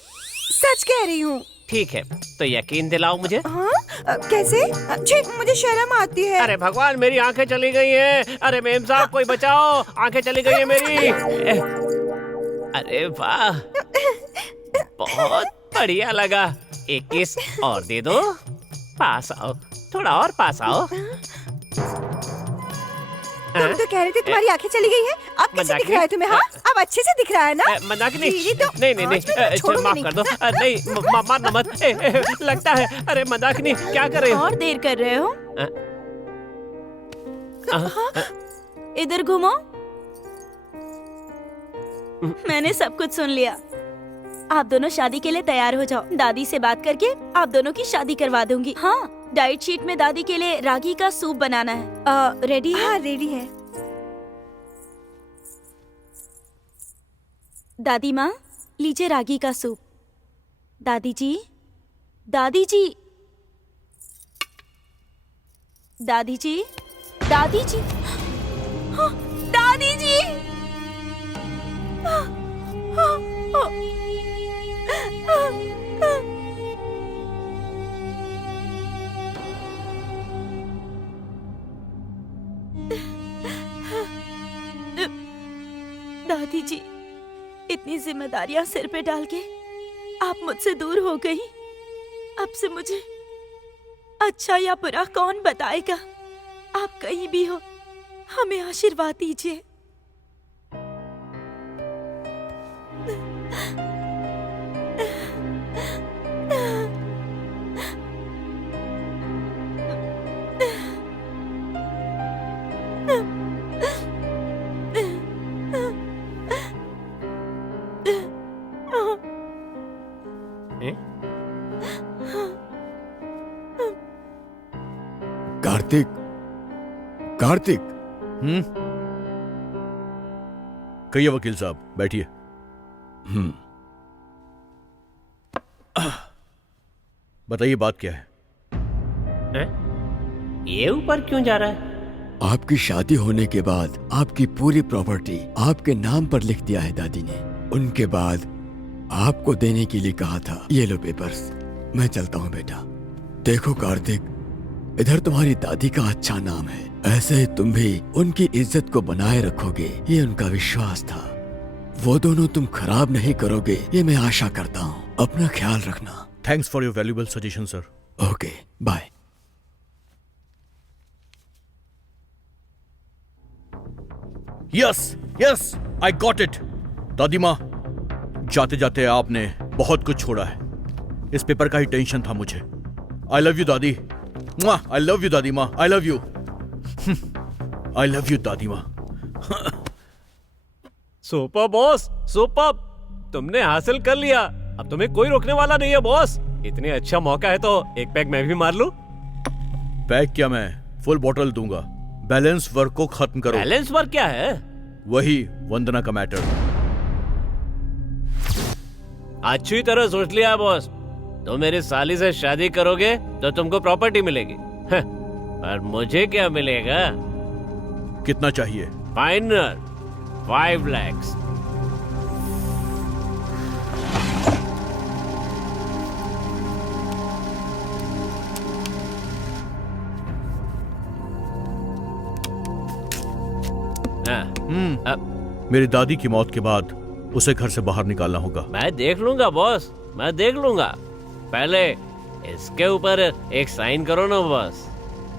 सच कह रही हूँ। ठीक है, तो यकीन दिलाओ मुझे। हाँ? कैसे? जी मुझे शर्म आती है। अरे भगवान, मेरी आंखें चली गई हैं। अरे मेम साहब, कोई बचाओ, आंखें चली गई है मेरी। अरे वाह, बहुत बढ़िया लगा। एक किस और दे दो। पास आओ, थोड़ा और पास आओ। तुम तो कह रहे थे तुम्हारी आंखें चली गई है। अब कैसे दिख रहा है तुम्हें? हाँ, अब अच्छे से दिख रहा है ना? मंदाकिनी, दीदी तो नहीं नहीं नहीं, माफ कर दो। नहीं, मारना मत। लगता है। अरे मंदाकिनी, क्या कर रहे हो? और देर कर रहे हो? इधर घूमो। मैंने सब कुछ सुन लिया। आप दोनों शादी के लिए तैयार हो जाओ। दादी से बात करके आप दोनों की शादी करवा दूंगी। हाँ, डाइट शीट में दादी के लिए रागी का सूप बनाना है। रेडी है? हाँ रेडी है। दादी माँ, लीजिए रागी का सूप। दादी जी, दादी जी, दादी जी, दादी जी, हाँ, दादी जी। दादी जी, इतनी जिम्मेदारियां सिर पे डाल के आप मुझसे दूर हो गई। अब से मुझे अच्छा या बुरा कौन बताएगा? आप कहीं भी हो, हमें आशीर्वाद दीजिए। कार्तिक, कार्तिक। कहिए वकील साहब, बैठिए। बताइए बात क्या है? ये ऊपर क्यों जा रहा है? आपकी शादी होने के बाद आपकी पूरी प्रॉपर्टी आपके नाम पर लिख दिया है दादी ने। उनके बाद आपको देने के लिए कहा था। ये लो पेपर्स, मैं चलता हूँ बेटा। देखो कार्तिक, इधर तुम्हारी दादी का अच्छा नाम है, ऐसे ही तुम भी उनकी इज्जत को बनाए रखोगे, ये उनका विश्वास था। वो दोनों तुम खराब नहीं करोगे, ये मैं आशा करता हूँ। अपना ख्याल रखना। Thanks for your valuable suggestion sir. Okay, bye. Yes yes, I got it. दादी माँ, जाते जाते आपने बहुत कुछ छोड़ा है। इस पेपर का ही टेंशन था मुझे। आई लव यू दादी। आई लव यू दादी माँ। आई love you. I love you दादी माँ। Super boss, super! तुमने हासिल कर लिया। अब तुम्हें कोई रोकने वाला नहीं है बॉस। इतने अच्छा मौका है तो एक पैक मैं भी मार लूं। पैक क्या, मैं फुल बॉटल दूंगा। बैलेंस वर्क को खत्म करो। बैलेंस वर्क क्या है? वही वंदना का मैटर। अच्छी तरह सोच लिया बॉस। तुम मेरी साली से शादी करोगे तो तुमको प्रॉपर्टी मिलेगी। और मुझे क्या मिलेगा? कितना चाहिए? Final 5 lakhs। मेरी दादी की मौत के बाद उसे घर से बाहर निकालना होगा। मैं देख लूंगा बॉस, मैं देख लूंगा। पहले इसके ऊपर एक साइन करो ना बॉस।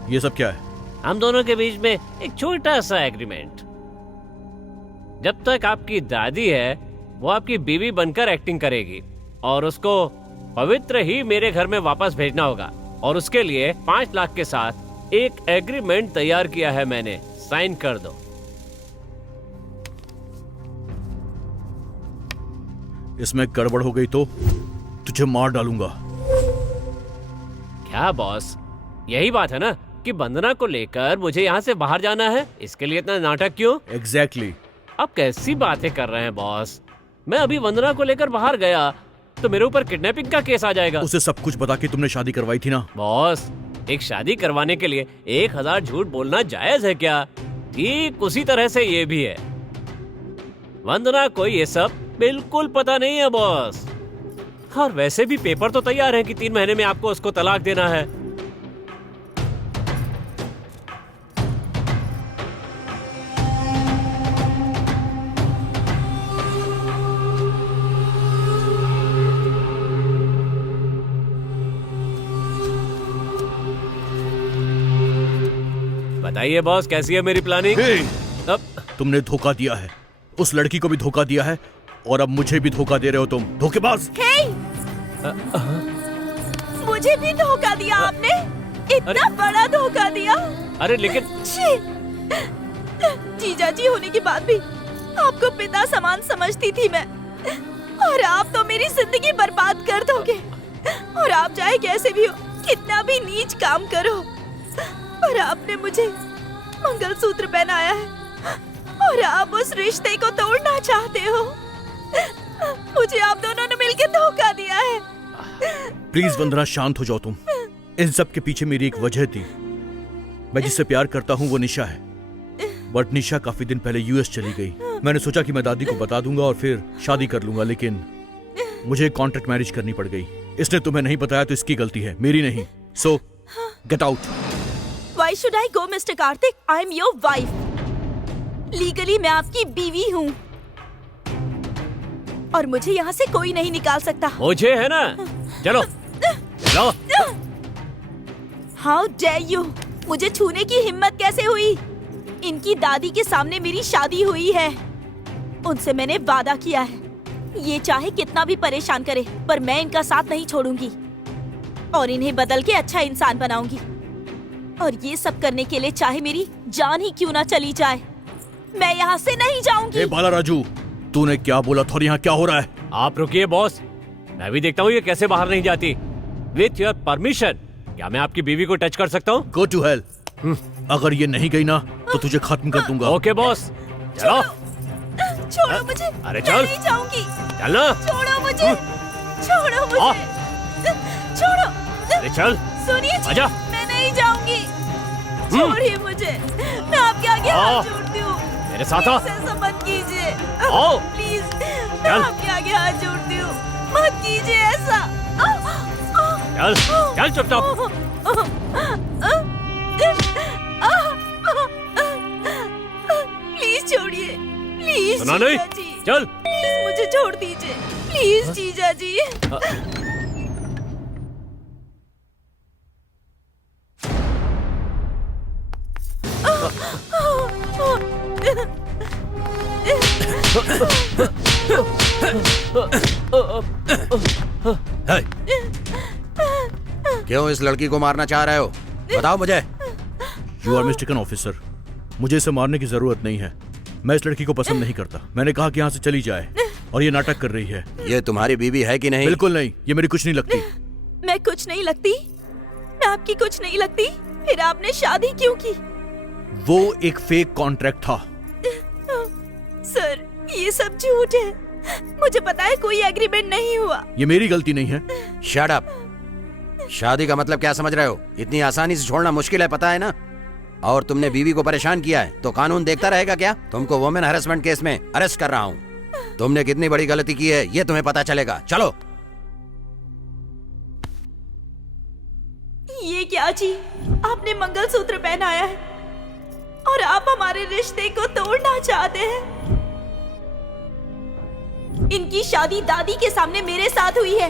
ये सब क्या है? हम दोनों के बीच में एक छोटा सा एग्रीमेंट। जब तक आपकी दादी है वो आपकी बीवी बनकर एक्टिंग करेगी और उसको पवित्र ही मेरे घर में वापस भेजना होगा। और उसके लिए 5 लाख के साथ एक एग्रीमेंट तैयार किया है मैंने। साइन कर दो। इसमें गड़बड़ हो गई तो तुझे मार डालूंगा। क्या बॉस, यही बात है ना कि वंदना को लेकर मुझे यहाँ से बाहर जाना है? इसके लिए इतना नाटक क्यों? एग्जैक्टली। आप कैसी बातें कर रहे हैं बॉस? मैं अभी वंदना को लेकर बाहर गया तो मेरे ऊपर किडनैपिंग का केस आ जाएगा। उसे सब कुछ बता के तुमने शादी करवाई थी ना? बॉस, एक शादी करवाने के लिए 1000 झूठ बोलना जायज है क्या? ठीक उसी तरह से ये भी है। वंदना को ये सब बिल्कुल पता नहीं है बॉस। और वैसे भी पेपर तो तैयार है कि 3 महीने में आपको उसको तलाक देना है। बताइए बॉस, कैसी है मेरी प्लानिंग? अब तुमने धोखा दिया है, उस लड़की को भी धोखा दिया है और अब मुझे भी धोखा दे रहे हो तुम। धोखेबाज। मुझे भी धोखा दिया आपने। इतना बड़ा धोखा दिया। अरे लेकिन जीजा जी होने के बाद भी आपको पिता समान समझती थी मैं, और आप तो मेरी जिंदगी बर्बाद कर दोगे। और आप चाहे कैसे भी हो, कितना भी नीच काम करो, पर आपने मुझे मंगलसूत्र पहनाया है और आप उस रिश्ते को तोड़ना चाहते हो। मुझे आप दोनों ने मिलकर धोखा दिया है। प्लीज वंदना, शांत हो जाओ तुम। इन सब के पीछे मेरी एक वजह थी। मैं जिससे प्यार करता हूँ वो निशा है, बट निशा काफी दिन पहले यूएस चली गई। मैंने सोचा कि मैं दादी को बता दूंगा और फिर शादी कर लूंगा, लेकिन मुझे कॉन्ट्रैक्ट मैरिज करनी पड़ गई। इसने तुम्हें नहीं बताया तो इसकी गलती है, मेरी नहीं। सो get out. Why should I go, Mr. Karthik? I am your wife. Legally मैं आपकी बीवी हूँ और मुझे यहाँ से कोई नहीं निकाल सकता। मुझे है ना, चलो चलो। How dare you? मुझे छूने की हिम्मत कैसे हुई? इनकी दादी के सामने मेरी शादी हुई है। उनसे मैंने वादा किया है, ये चाहे कितना भी परेशान करे, पर मैं इनका साथ नहीं छोड़ूंगी और इन्हें बदल के अच्छा इंसान बनाऊंगी। और ये सब करने के लिए चाहे मेरी जान ही क्यों ना चली जाए, मैं यहाँ से नहीं जाऊंगी। बाला राजू, तूने क्या बोला था और यहाँ क्या हो रहा है? आप रुकिए बॉस, मैं भी देखता हूँ ये कैसे बाहर नहीं जाती। विथ योर परमिशन, क्या मैं आपकी बीवी को टच कर सकता हूँ? Go to hell. अगर ये नहीं गई ना तो तुझे खत्म कर दूंगा। ओके बॉस, चलो। छोड़ो मुझे। अरे मैं चल। नहीं जाऊंगी। चलना। छोड़ो मुझे। छोड़ो आ। मुझे। छोड़ो। अरे चल। सुनिए जी, आजा। मैं नहीं जाऊंगी। छोड़िए मुझे, मैं आपके आगे हाथ जोड़ती हूँ। मेरे साथ आ। प्लीज ऐसा मत कीजिए। आओ। प्लीज, मैं चल। आपके आगे हाथ जोड़ती हूँ, मत कीजिए ऐसा। चल चल चुपचाप। प्लीज छोड़िए, प्लीज सुना नहीं? जीजा जी। चल। प्लीज मुझे छोड़ दीजिए, प्लीज जीजा जी। है। क्यों इस लड़की को मारना चाह रहे हो? बताओ मुझे। यू आर मिस्टेकन ऑफिसर, मुझे इसे मारने की जरूरत नहीं है। मैं इस लड़की को पसंद नहीं करता। मैंने कहा कि यहाँ से चली जाए और ये नाटक कर रही है। ये तुम्हारी बीवी है कि नहीं? बिल्कुल नहीं, ये मेरी कुछ नहीं लगती। मैं कुछ नहीं लगती? मैं आपकी कुछ नहीं लगती? फिर आपने शादी क्यों की? वो एक फेक कॉन्ट्रैक्ट था। सर, ये सब झूठ है। मुझे पता है कोई एग्रीमेंट नहीं हुआ। ये मेरी गलती नहीं है। Shut up. शादी का मतलब क्या समझ रहे हो? इतनी आसानी से छोड़ना मुश्किल है, पता है ना? और तुमने बीवी को परेशान किया है तो कानून देखता रहेगा क्या? तुमको वुमेन हैरेसमेंट केस में अरेस्ट कर रहा हूँ। तुमने कितनी बड़ी गलती की है ये तुम्हें पता चलेगा। चलो। ये क्या जी? आपने मंगलसूत्र पहनाया है और आप हमारे रिश्ते को तोड़ना चाहते हैं। इनकी शादी दादी के सामने मेरे साथ हुई है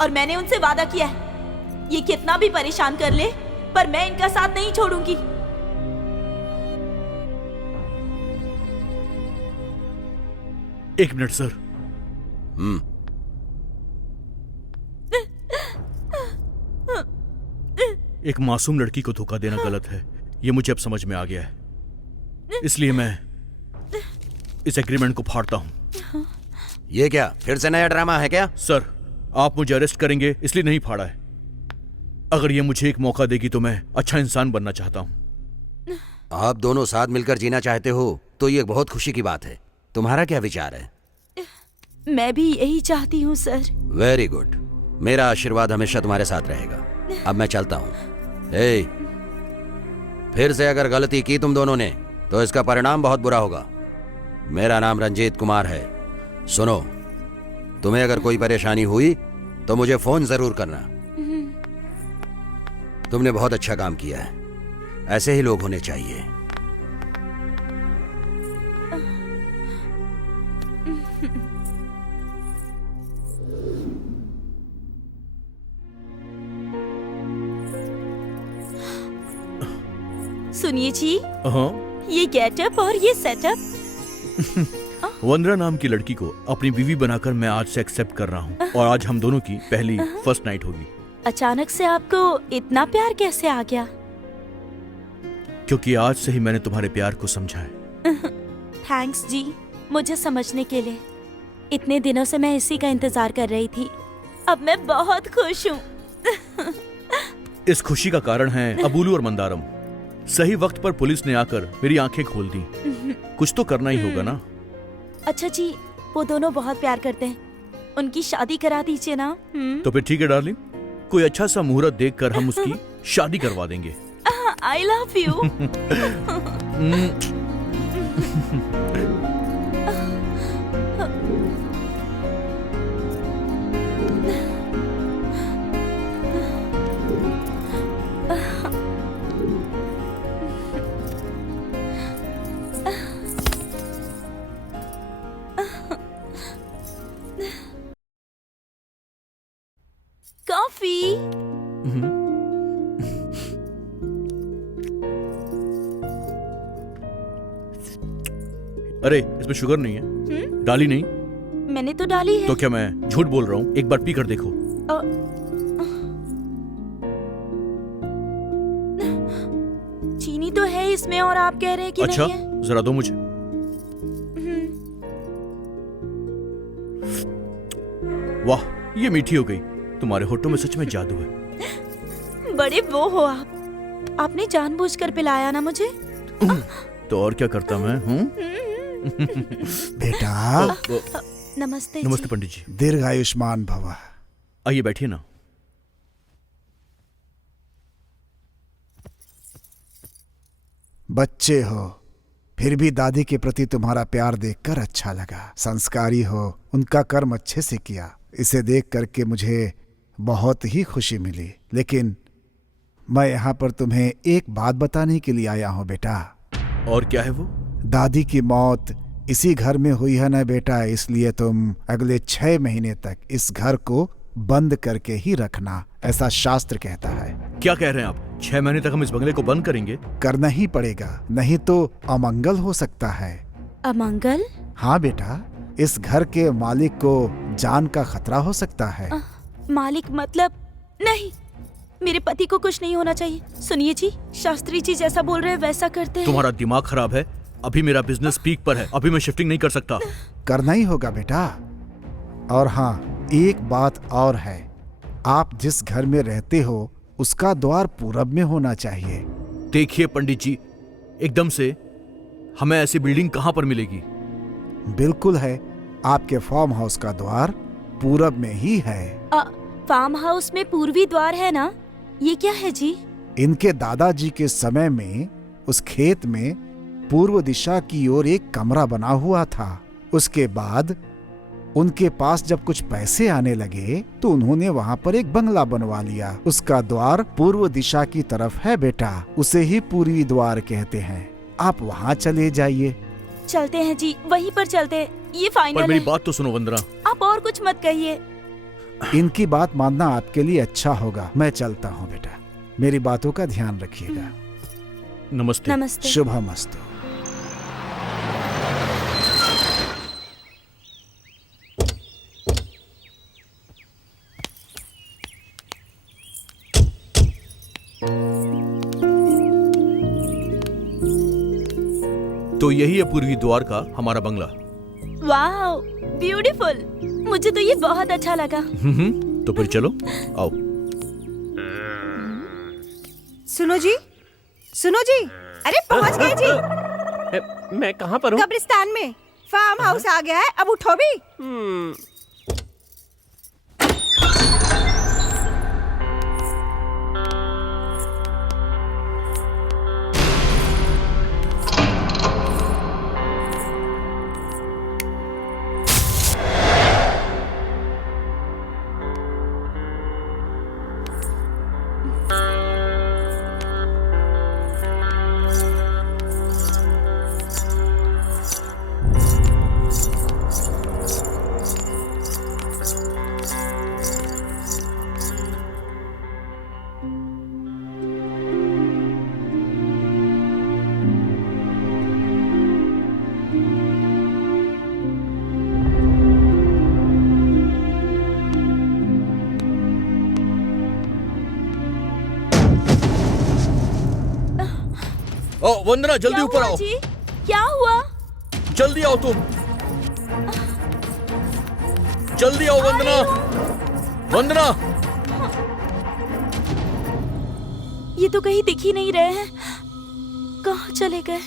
और मैंने उनसे वादा किया है, ये कितना भी परेशान कर ले पर मैं इनका साथ नहीं छोड़ूंगी। एक मिनट सर। एक मासूम लड़की को धोखा देना गलत है, ये मुझे अब समझ में आ गया है। इसलिए मैं इस एग्रीमेंट को फाड़ता हूं। ये क्या फिर से नया ड्रामा है क्या? सर, आप मुझे अरेस्ट करेंगे इसलिए नहीं फाड़ा है। अगर ये मुझे एक मौका देगी तो मैं अच्छा इंसान बनना चाहता हूं। आप दोनों साथ मिलकर जीना चाहते हो तो ये बहुत खुशी की बात है। तुम्हारा क्या विचार है? मैं भी यही चाहती हूँ सर। Very good. मेरा आशीर्वाद हमेशा तुम्हारे साथ रहेगा। अब मैं चलता हूँ। ए, फिर से अगर गलती की तुम दोनों ने तो इसका परिणाम बहुत बुरा होगा। मेरा नाम रंजीत कुमार है। सुनो, तुम्हें अगर कोई परेशानी हुई तो मुझे फोन जरूर करना। तुमने बहुत अच्छा काम किया है। ऐसे ही लोग होने चाहिए। सुनिए जी, हाँ, ये गेटअप और ये सेटअप। वंदना नाम की लड़की को अपनी बीवी बनाकर मैं आज से एक्सेप्ट कर रहा हूँ और आज हम दोनों की पहली फर्स्ट नाइट होगी। अचानक से आपको इतना प्यार कैसे आ गया? क्योंकि आज से ही मैंने तुम्हारे प्यार को समझा है। थैंक्स जी, मुझे समझने के लिए। इतने दिनों से मैं इसी का इंतजार कर रही थी। अब मैं बहुत खुश हूँ। इस खुशी का कारण है अबूलू और मंदारम। सही वक्त पर पुलिस ने आकर मेरी आंखें खोल दी। कुछ तो करना ही होगा ना। अच्छा जी, वो दोनों बहुत प्यार करते हैं, उनकी शादी करा दीजिए ना। तो फिर ठीक है डार्लिंग, कोई अच्छा सा मुहूर्त देखकर हम उसकी शादी करवा देंगे। आई लव यू। कॉफी। अरे इसमें शुगर नहीं है। डाली नहीं? मैंने तो डाली है। तो क्या मैं झूठ बोल रहा हूँ? एक बार पी कर देखो। चीनी तो है इसमें और आप कह रहे हैं कि अच्छा, नहीं है। जरा दो मुझे। वाह, ये मीठी हो गई। तुम्हारे होठों में सच में जादू है। बड़े वो हो आप। आपने जानबूझकर पिलाया ना मुझे। तो और क्या करता मैं हूँ? बेटा, नमस्ते नमस्ते जी। पंडित जी। दीर्घायुष्मान भव। आइए बैठिए ना। बच्चे हो, फिर भी दादी के प्रति तुम्हारा प्यार देखकर अच्छा लगा। संस्कारी हो, उनका कर्म अच्छे से किया। इसे देख करके मुझे बहुत ही खुशी मिली। लेकिन मैं यहाँ पर तुम्हें एक बात बताने के लिए आया हूँ बेटा। और क्या है वो? दादी की मौत इसी घर में हुई है ना बेटा, इसलिए तुम अगले 6 महीने तक इस घर को बंद करके ही रखना, ऐसा शास्त्र कहता है। क्या कह रहे हैं आप? 6 महीने तक हम इस बंगले को बंद करेंगे? करना ही पड़ेगा, नहीं तो अमंगल हो सकता है। अमंगल? हाँ बेटा, इस घर के मालिक को जान का खतरा हो सकता है। मालिक मतलब? नहीं, मेरे पति को कुछ नहीं होना चाहिए। सुनिए जी, शास्त्री जी जैसा बोल रहे हैं वैसा करते हैं। तुम्हारा दिमाग खराब है। अभी मेरा बिजनेस पीक पर है, अभी मैं शिफ्टिंग नहीं कर सकता। करना ही होगा बेटा। और हाँ, एक बात और है, आप जिस घर में रहते हो उसका द्वार पूरब में होना चाहिए। देखिए पंडित जी, एकदम से हमें ऐसी बिल्डिंग कहाँ पर मिलेगी? बिल्कुल है, आपके फार्म हाउस का द्वार पूरब में ही है। फार्म हाउस में पूर्वी द्वार है ना? ये क्या है जी? इनके दादाजी के समय में उस खेत में पूर्व दिशा की ओर एक कमरा बना हुआ था। उसके बाद उनके पास जब कुछ पैसे आने लगे तो उन्होंने वहाँ पर एक बंगला बनवा लिया। उसका द्वार पूर्व दिशा की तरफ है बेटा, उसे ही पूर्वी द्वार कहते हैं। आप वहाँ चले जाइए। चलते हैं जी, वहीं पर चलते हैं, ये फाइनल पर मेरी है। बात तो सुनो वंदना। आप और कुछ मत कहिए। इनकी बात मानना आपके लिए अच्छा होगा। मैं चलता हूँ बेटा, मेरी बातों का ध्यान रखिएगा। नमस्ते। नमस्ते। शुभमस्तु। तो यही है पूर्वी द्वार का हमारा बंगला। वाह, ब्यूटीफुल। मुझे तो ये बहुत अच्छा लगा। तो फिर चलो, आओ। सुनो जी, सुनो जी, अरे पहुंच गए जी। मैं कहाँ पर हूँ? कब्रिस्तान में। फार्म हाउस आ गया है, अब उठो भी। ओ वंदना, जल्दी क्या ऊपर हुआ आओ। जी? क्या हुआ? जल्दी आओ तुम, जल्दी आओ वंदना। वंदना, ये तो कहीं दिख ही नहीं रहे हैं। कहाँ चले गए?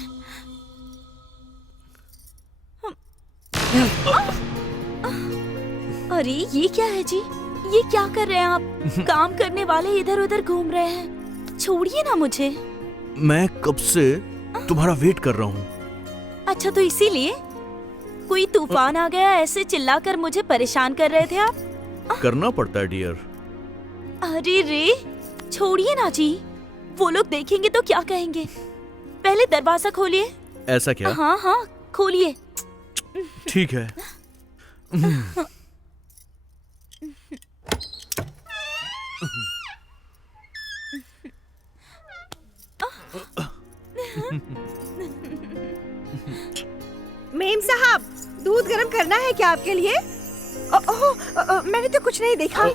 अरे ये क्या है जी? ये क्या कर रहे हैं आप? काम करने वाले इधर उधर घूम रहे हैं। छोड़िए ना मुझे। मैं कब से तुम्हारा वेट कर रहा हूँ। अच्छा, तो इसीलिए कोई तूफान आ गया ऐसे चिल्लाकर मुझे परेशान कर रहे थे आप? करना पड़ता है डियर। अरे रे, छोड़िए ना जी, वो लोग देखेंगे तो क्या कहेंगे? पहले दरवाजा खोलिए। ऐसा क्या? हाँ हाँ, खोलिए। ठीक है। मेम साहब, दूध गर्म करना है क्या आपके लिए? मैंने तो कुछ नहीं देखा।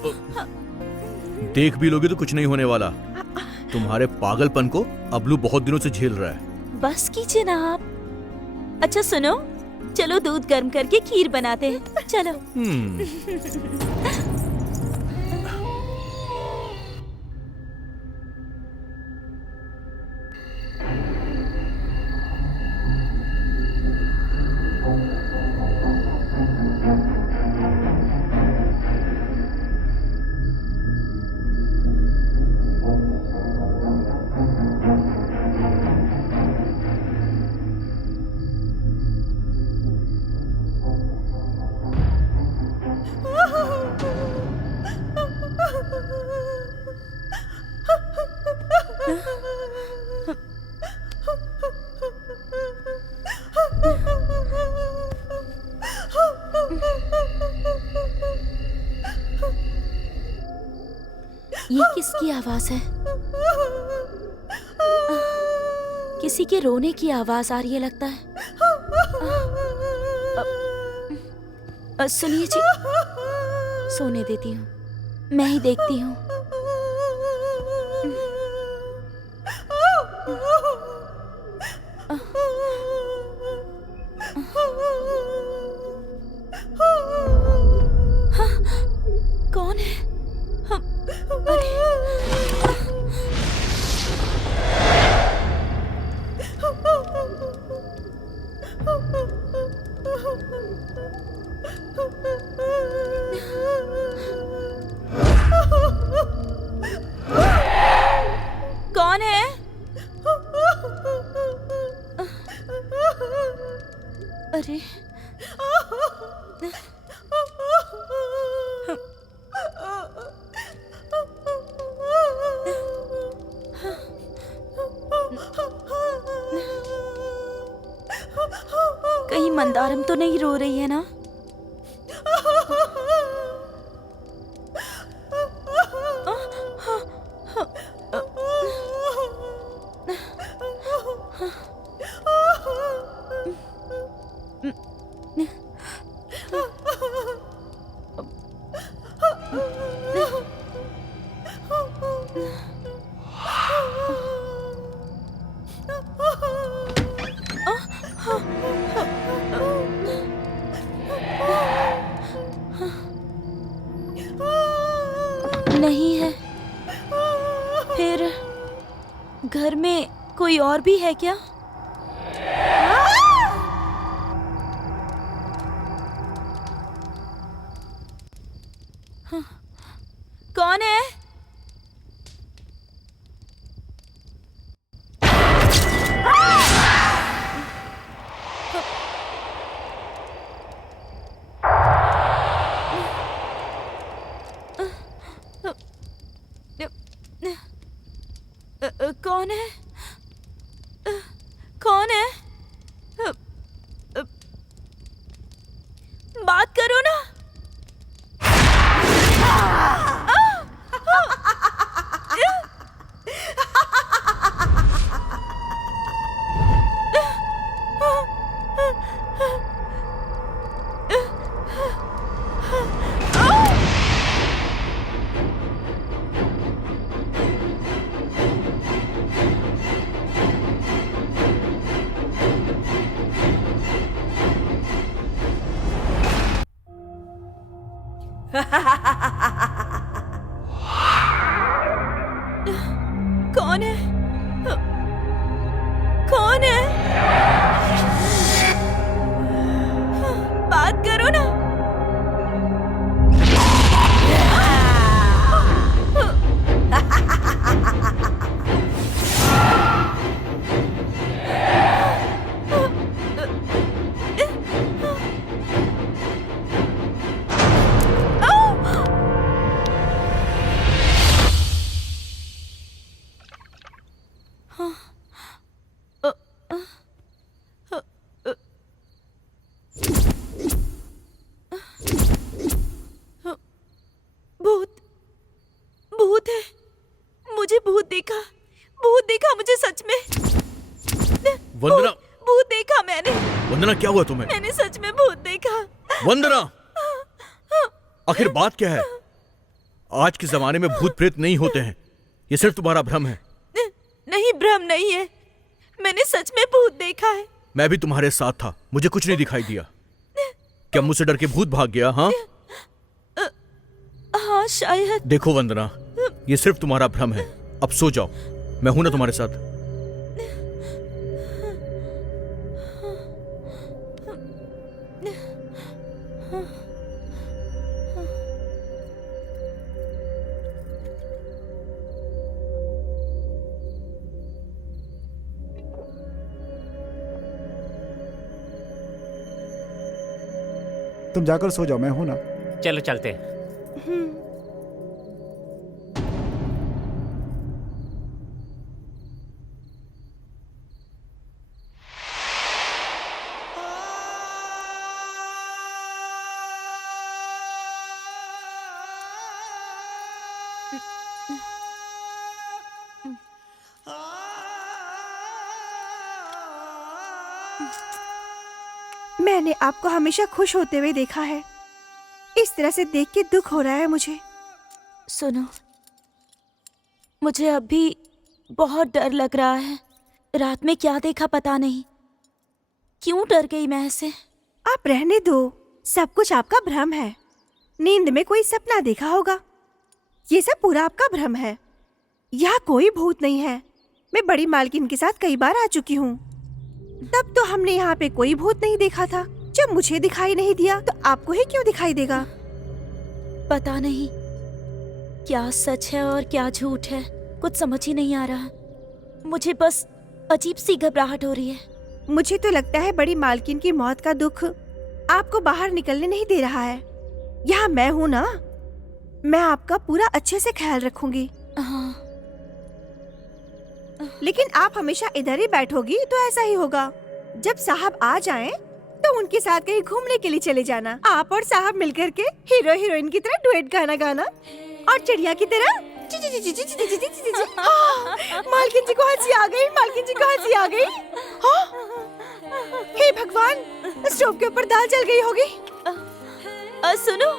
देख भी लोगे तो कुछ नहीं होने वाला। तुम्हारे पागलपन को अबलू बहुत दिनों से झेल रहा है। बस कीजिए ना आप। अच्छा सुनो, चलो दूध गर्म करके खीर बनाते हैं। चलो। आवाज है? किसी के रोने की आवाज आ रही है लगता है। सुनिए जी, सोने देती हूँ, मैं ही देखती हूँ। कौन है? अरे कौन है? अरे कहीं मंदारम तो नहीं रो रही है ना? नहीं है। फिर घर में कोई और भी है क्या? हाँ, कौन है? कौन है? कौन है? बात करो ना। कौन है? कौन है? बात करो ना। भूत, भूत है। मुझे भूत देखा मुझे सच में। वंदना, भूत देखा मैंने। वंदना क्या हुआ तुम्हें? मैंने सच में भूत देखा। वंदना, आखिर बात क्या है? आज के जमाने में भूत प्रेत नहीं होते हैं, ये सिर्फ तुम्हारा भ्रम है। नहीं, भ्रम नहीं है, मैंने सच में भूत देखा है। मैं भी तुम्हारे साथ था, मुझे कुछ नहीं दिखाई दिया। क्या मुझसे डर के भूत भाग गया? हाँ हाँ शायद। देखो वंदना, ये सिर्फ तुम्हारा भ्रम है। अब सो जाओ, मैं हूं ना तुम्हारे साथ। तुम जाकर सो जाओ, मैं हूं ना। चलो चलते हैं। मैंने आपको हमेशा खुश होते हुए देखा है। इस तरह से देख के दुख हो रहा है मुझे। सुनो, मुझे अब भी बहुत डर लग रहा है। रात में क्या देखा पता नहीं, क्यों डर गई मैं ऐसे। आप रहने दो, सब कुछ आपका भ्रम है। नींद में कोई सपना देखा होगा। ये सब पूरा आपका भ्रम है। यहाँ कोई भूत नहीं है। मैं बड़ी मालकिन के साथ कई बार आ चुकी हूँ। तब तो हमने यहाँ पे कोई भूत नहीं देखा था। जब मुझे दिखाई नहीं दिया तो आपको ही क्यों दिखाई देगा? पता नहीं क्या सच है और क्या झूठ है, कुछ समझ ही नहीं आ रहा। मुझे बस अजीब सी घबराहट हो रही है। मुझे तो लगता है बड़ी मालकिन की मौत का दुख आपको बाहर निकलने नहीं दे रहा है। यहाँ मैं हूँ ना, मैं आपका पूरा अच्छे से ख्याल रखूंगी। हाँ। लेकिन आप हमेशा इधर ही बैठोगी तो ऐसा ही होगा। जब साहब आ जाएं, तो उनके साथ कहीं घूमने के लिए चले जाना। आप और साहब मिलकर के हीरो हीरोइन की तरह डुएट गाना गाना और चिड़िया की तरह ची ची ची ची ची ची ची ची ची ची। हाँ, मालकिन जी को हंसी आ गई, मालकिन जी को हंसी आ गई। हाँ, हे भगवान, स्टोव के ऊपर दाल जल गई होगी। सुनो,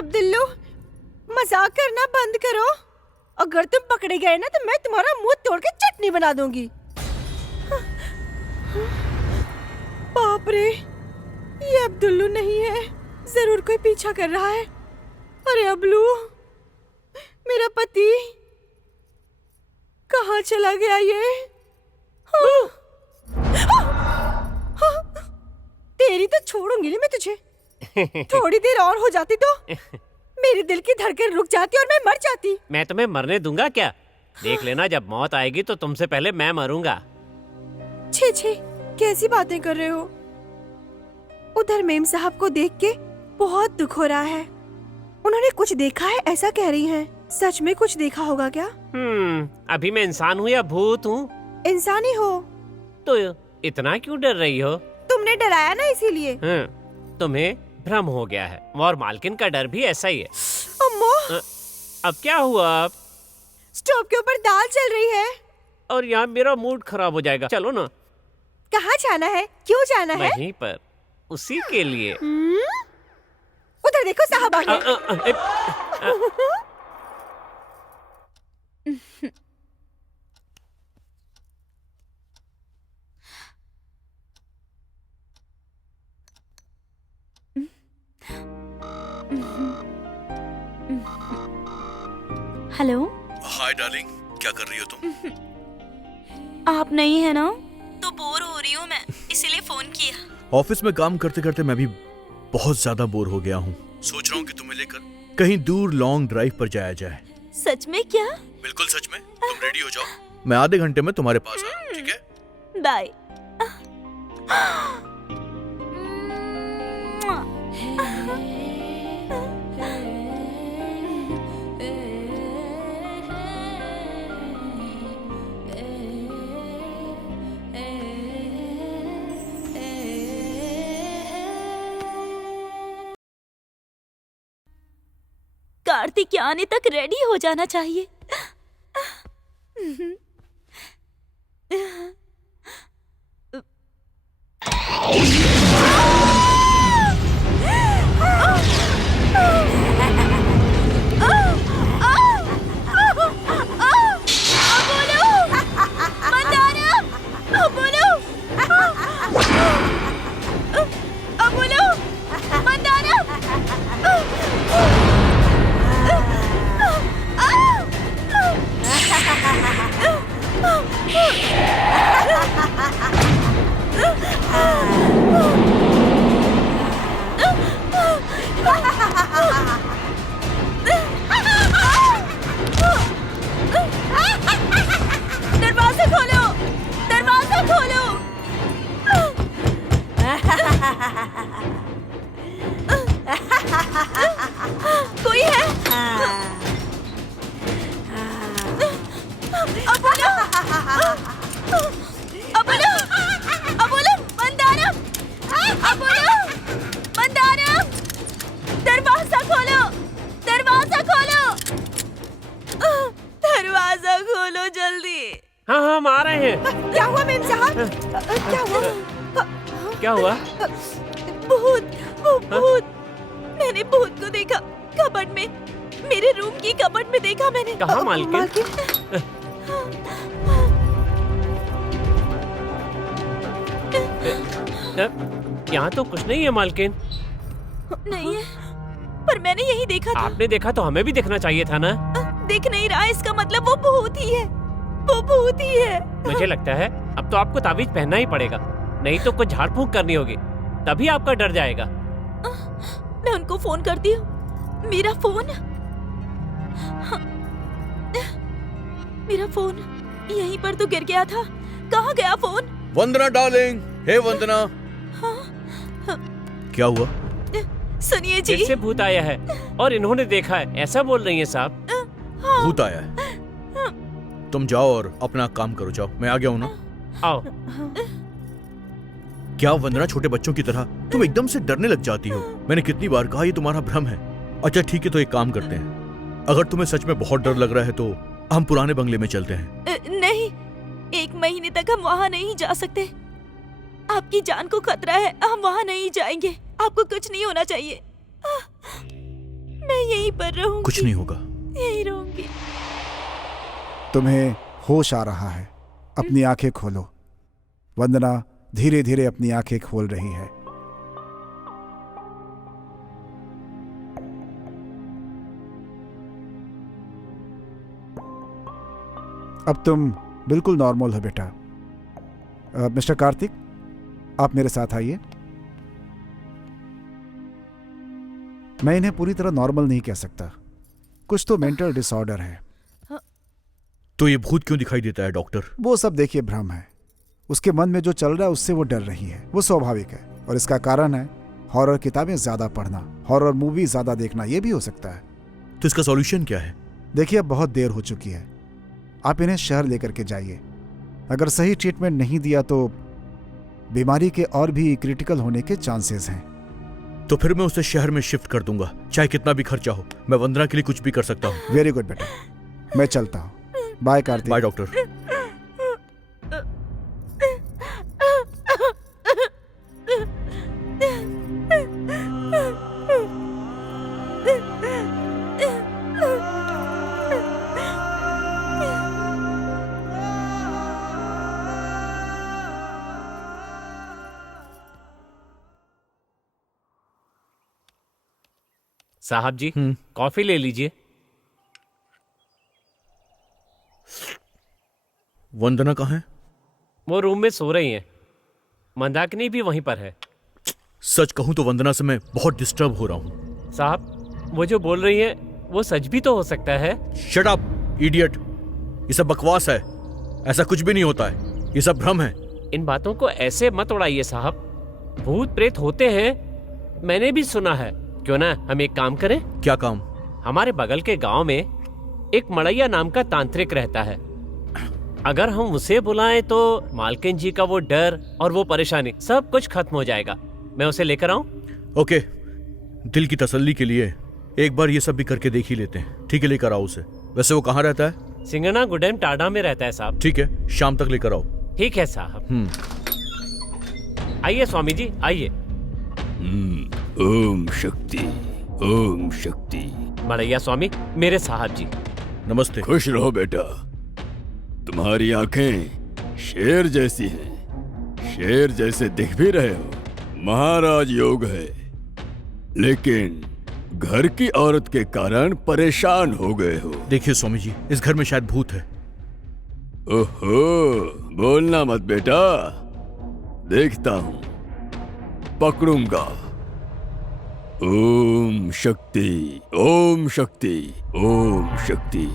अब्दुल्लू, मजाक करना बंद करो। अगर तुम पकड़े गए ना तो मैं तुम्हारा मुंह तोड़ के चटनी बना दूंगी। बाप रे, ये अब्दुल्लू नहीं है, जरूर कोई पीछा कर रहा है। अरे अब्लू, मेरा पति कहाँ चला गया ये? तेरी तो छोड़ूंगी नहीं मैं तुझे। थोड़ी देर और हो जाती तो मेरे दिल की धड़कन रुक जाती और मैं मर जाती। मैं तुम्हें मरने दूंगा क्या? देख लेना, जब मौत आएगी तो तुमसे पहले मैं मरूंगा। छे छे, कैसी बातें कर रहे हो? उधर मेम साहब को देख के बहुत दुख हो रहा है। उन्होंने कुछ देखा है ऐसा कह रही हैं। सच में कुछ देखा होगा क्या? अभी मैं इंसान हूँ या भूत हूँ? इंसान ही हो। तो इतना क्यों डर रही हो? तुमने डराया ना इसीलिए। तुम्हें भ्रम हो गया है और मालकिन का डर भी ऐसा ही है। अम्मो, अब क्या हुआ? अब स्टोव के ऊपर दाल चल रही है और यहाँ मेरा मूड खराब हो जाएगा। चलो ना। कहाँ जाना है? क्यों जाना है? वहीं पर, उसी के लिए। उधर देखो, साहब आ गए। हेलो। हाय डार्लिंग, क्या कर रही हो तुम? आप नहीं है ना, तो बोर हो रही हूँ मैं, इसीलिए फोन किया। ऑफिस में काम करते करते मैं भी बहुत ज्यादा बोर हो गया हूँ। सोच रहा हूँ कि तुम्हें लेकर कहीं दूर लॉन्ग ड्राइव पर जाया जाए। सच में क्या? बिल्कुल सच में। तुम रेडी हो जाओ, मैं आधे घंटे में तुम्हारे पास आ रहा हूँ, ठीक है? बाय। कार्तिक आने तक रेडी हो जाना चाहिए। क्या हुआ मेम साहब? क्या हुआ? क्या हुआ? भूत, वो भूत। मैंने भूत को देखा कबर्ड में, मेरे रूम की कबर्ड में देखा मैंने। कहाँ मालकिन? यहाँ तो कुछ नहीं है मालकिन। नहीं है, पर मैंने यही देखा था। आपने देखा तो हमें भी देखना चाहिए था ना। दिख नहीं रहा, इसका मतलब वो भूत ही है, वो भूत ही है। मुझे लगता है अब तो आपको ताबीज पहनना ही पड़ेगा, नहीं तो कुछ झाड़ फूंक करनी होगी, तभी आपका डर जाएगा। मैं उनको फोन करती हूँ। मेरा फोन, मेरा फोन यहीं पर तो गिर गया था। कहाँ गया फोन? वंदना डार्लिंग, हे वंदना। क्या हुआ? सुनिए जी, फिर से भूत आया है और इन्होंने देखा है, ऐसा बोल रही है साहब। भूत आया है। तुम जाओ और अपना काम करो, जाओ। मैं आ गया हूं ना। आओ। क्या वंदना, छोटे बच्चों की तरह तुम एकदम से डरने लग जाती हो? मैंने कितनी बार कहा ये तुम्हारा भ्रम है। अच्छा ठीक है, तो एक काम करते हैं, अगर तुम्हें सच में बहुत डर लग रहा है तो हम पुराने बंगले में चलते हैं। नहीं, 1 महीने तक हम वहाँ नहीं जा सकते। आपकी जान को खतरा है, हम वहाँ नहीं जाएंगे। आपको कुछ नहीं होना चाहिए। मैं यहीं पर रहूंगी। कुछ नहीं होगा। यहीं रहूंगी। तुम्हें होश आ रहा है, अपनी आंखें खोलो। वंदना धीरे धीरे अपनी आंखें खोल रही है। अब तुम बिल्कुल नॉर्मल हो बेटा। मिस्टर कार्तिक, आप मेरे साथ आइए। मैं इन्हें पूरी तरह नॉर्मल नहीं कह सकता, कुछ तो मेंटल डिसऑर्डर है। तो ये भूत क्यों दिखाई देता है डॉक्टर? वो सब देखिए भ्रम है। उसके मन में जो चल रहा है उससे वो डर रही है, वो स्वाभाविक है। और इसका कारण है हॉरर किताबें ज्यादा पढ़ना, हॉरर मूवी ज्यादा देखना, ये भी हो सकता है। तो इसका सॉल्यूशन क्या है? देखिए अब बहुत देर हो चुकी है, आप इन्हें शहर लेकर के जाइए। अगर सही ट्रीटमेंट नहीं दिया तो बीमारी के और भी क्रिटिकल होने के चांसेस हैं। तो फिर मैं उसे शहर में शिफ्ट कर दूंगा, चाहे कितना भी खर्चा हो। मैं वंदना के लिए कुछ भी कर सकता हूँ। वेरी गुड बेटा, मैं चलता हूँ। बाय कार्तिक। Bye doctor. साहब जी, कॉफी ले लीजिए। वंदना कहाँ है? वो रूम में सो रही हैं। मंदाकिनी भी वहीं पर है। सच कहूं तो वंदना से मैं बहुत डिस्टर्ब हो रहा हूं। साहब, वो जो बोल रही है वो सच भी तो हो सकता है। शट अप इडियट, ये सब बकवास है, ऐसा कुछ भी नहीं होता है, ये सब भ्रम है। इन बातों को ऐसे मत उड़ाइए साहब, भूत प्रेत होते हैं, मैंने भी सुना है। क्यों ना हम एक काम करें? क्या काम? हमारे बगल के गांव में एक मड़ैया नाम का तांत्रिक रहता है। अगर हम उसे बुलाएं तो मालकिन जी का वो डर और वो परेशानी सब कुछ खत्म हो जाएगा। मैं उसे लेकर आऊं? ओके, दिल की तसल्ली के लिए एक बार ये सब भी करके देख ही लेते हैं। ठीक है, लेकर आओ उसे। वैसे वो कहाँ रहता है? सिंगना गुडेम टाडा में रहता है साहब। ठीक है, शाम तक लेकर आओ। ठीक है साहब। आइए स्वामी जी, आइए। ओम शक्ति, ओम शक्ति। मड़ैया स्वामी, मेरे साहब जी। नमस्ते। खुश रहो बेटा, तुम्हारी आंखें शेर जैसी हैं, शेर जैसे दिख भी रहे हो। महाराज योग है, लेकिन घर की औरत के कारण परेशान हो गए हो। देखिए स्वामी जी, इस घर में शायद भूत है। ओहो, बोलना मत बेटा, देखता हूं, पकड़ूंगा। ओम शक्ति, ओम शक्ति, ओम शक्ति,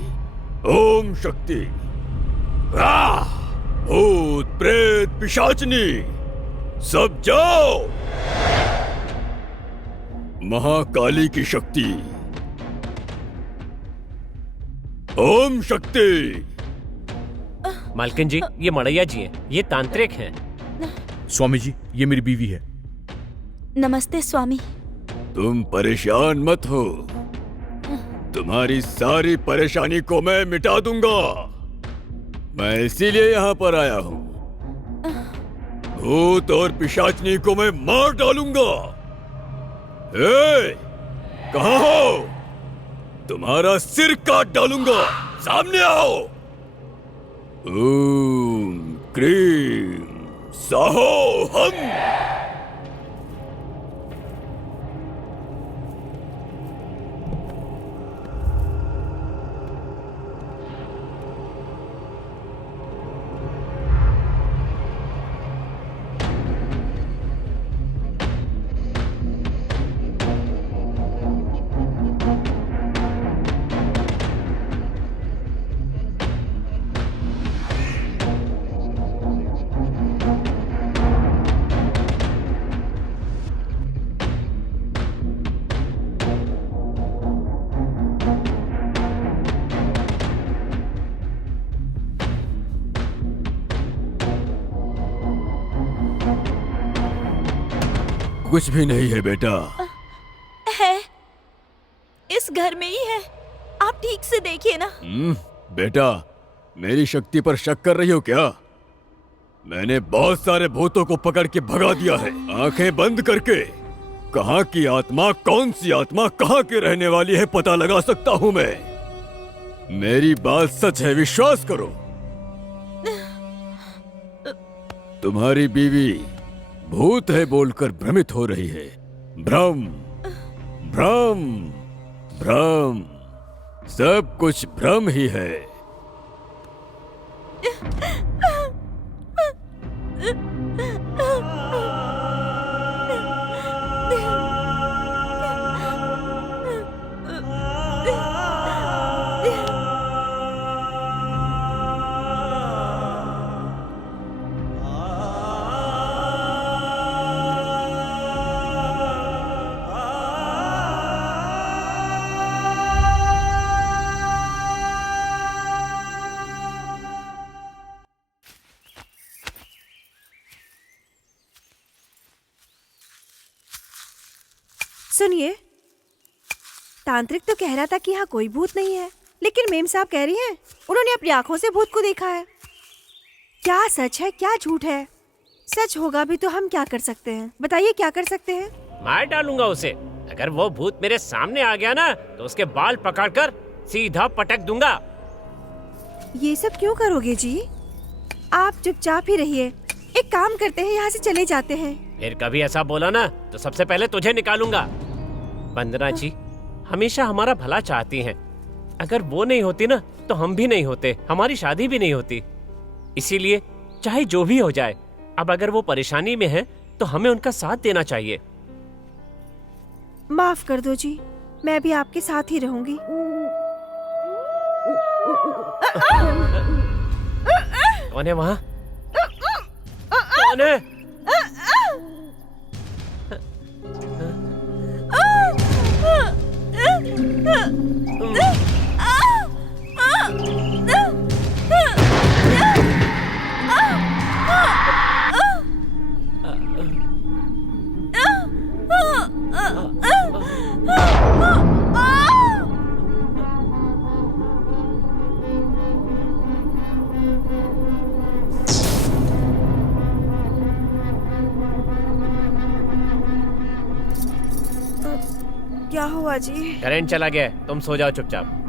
ओम शक्ति। भूत प्रेत पिशाचनी सब जाओ। महाकाली की शक्ति, ओम शक्ति। मालकिन जी, ये मड़ैया जी हैं, ये तांत्रिक हैं। स्वामी जी, ये मेरी बीवी है। नमस्ते स्वामी। तुम परेशान मत हो, तुम्हारी सारी परेशानी को मैं मिटा दूंगा। मैं इसीलिए यहाँ पर आया हूँ। भूत और पिशाचनी को मैं मार डालूंगा। कहाँ हो? तुम्हारा सिर काट डालूंगा। सामने आओ। ओम क्रीम साहो हम। कुछ भी नहीं है बेटा। है, इस घर में ही है। आप ठीक से देखिए ना। बेटा, मेरी शक्ति पर शक कर रही हो क्या? मैंने बहुत सारे भूतों को पकड़ के भगा दिया है, आंखें बंद करके। कहाँ की आत्मा, कौन सी आत्मा कहाँ के रहने वाली है पता लगा सकता हूँ मैं। मेरी बात सच है, विश्वास करो। तुम्हारी बीवी भूत है बोलकर भ्रमित हो रही है। भ्रम भ्रम भ्रम, सब कुछ भ्रम ही है। सुनिए, तांत्रिक तो कह रहा था कि यहाँ कोई भूत नहीं है, लेकिन मेम साहब कह रही हैं उन्होंने अपनी आंखों से भूत को देखा है। क्या सच है क्या झूठ है? सच होगा भी तो हम क्या कर सकते हैं? बताइए क्या कर सकते हैं? मार डालूंगा उसे। अगर वो भूत मेरे सामने आ गया ना तो उसके बाल पकड़कर सीधा पटक दूंगा। ये सब क्यों करोगे जी? आप चुपचाप ही रहिए। एक काम करते हैं, यहाँ से चले जाते हैं। फिर कभी ऐसा बोला ना तो सबसे पहले तुझे निकालूंगा। वंदना जी हमेशा हमारा भला चाहती हैं। अगर वो नहीं होती ना तो हम भी नहीं होते, हमारी शादी भी नहीं होती। इसीलिए चाहे जो भी हो जाए, अब अगर वो परेशानी में है तो हमें उनका साथ देना चाहिए। माफ कर दो जी, मैं भी आपके साथ ही रहूंगी। कौन है वहाँ? कौन है? क्या हुआ जी? करंट चला गया है, तुम सो जाओ चुपचाप।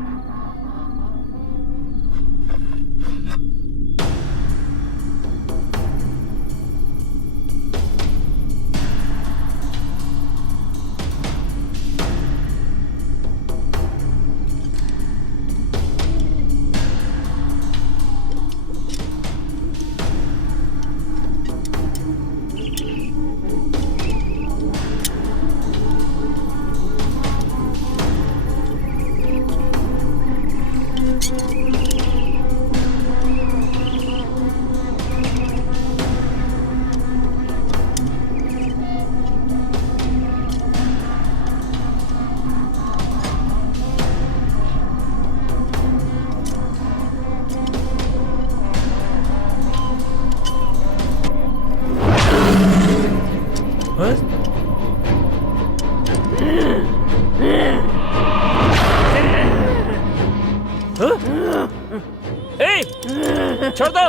छोड़ दो,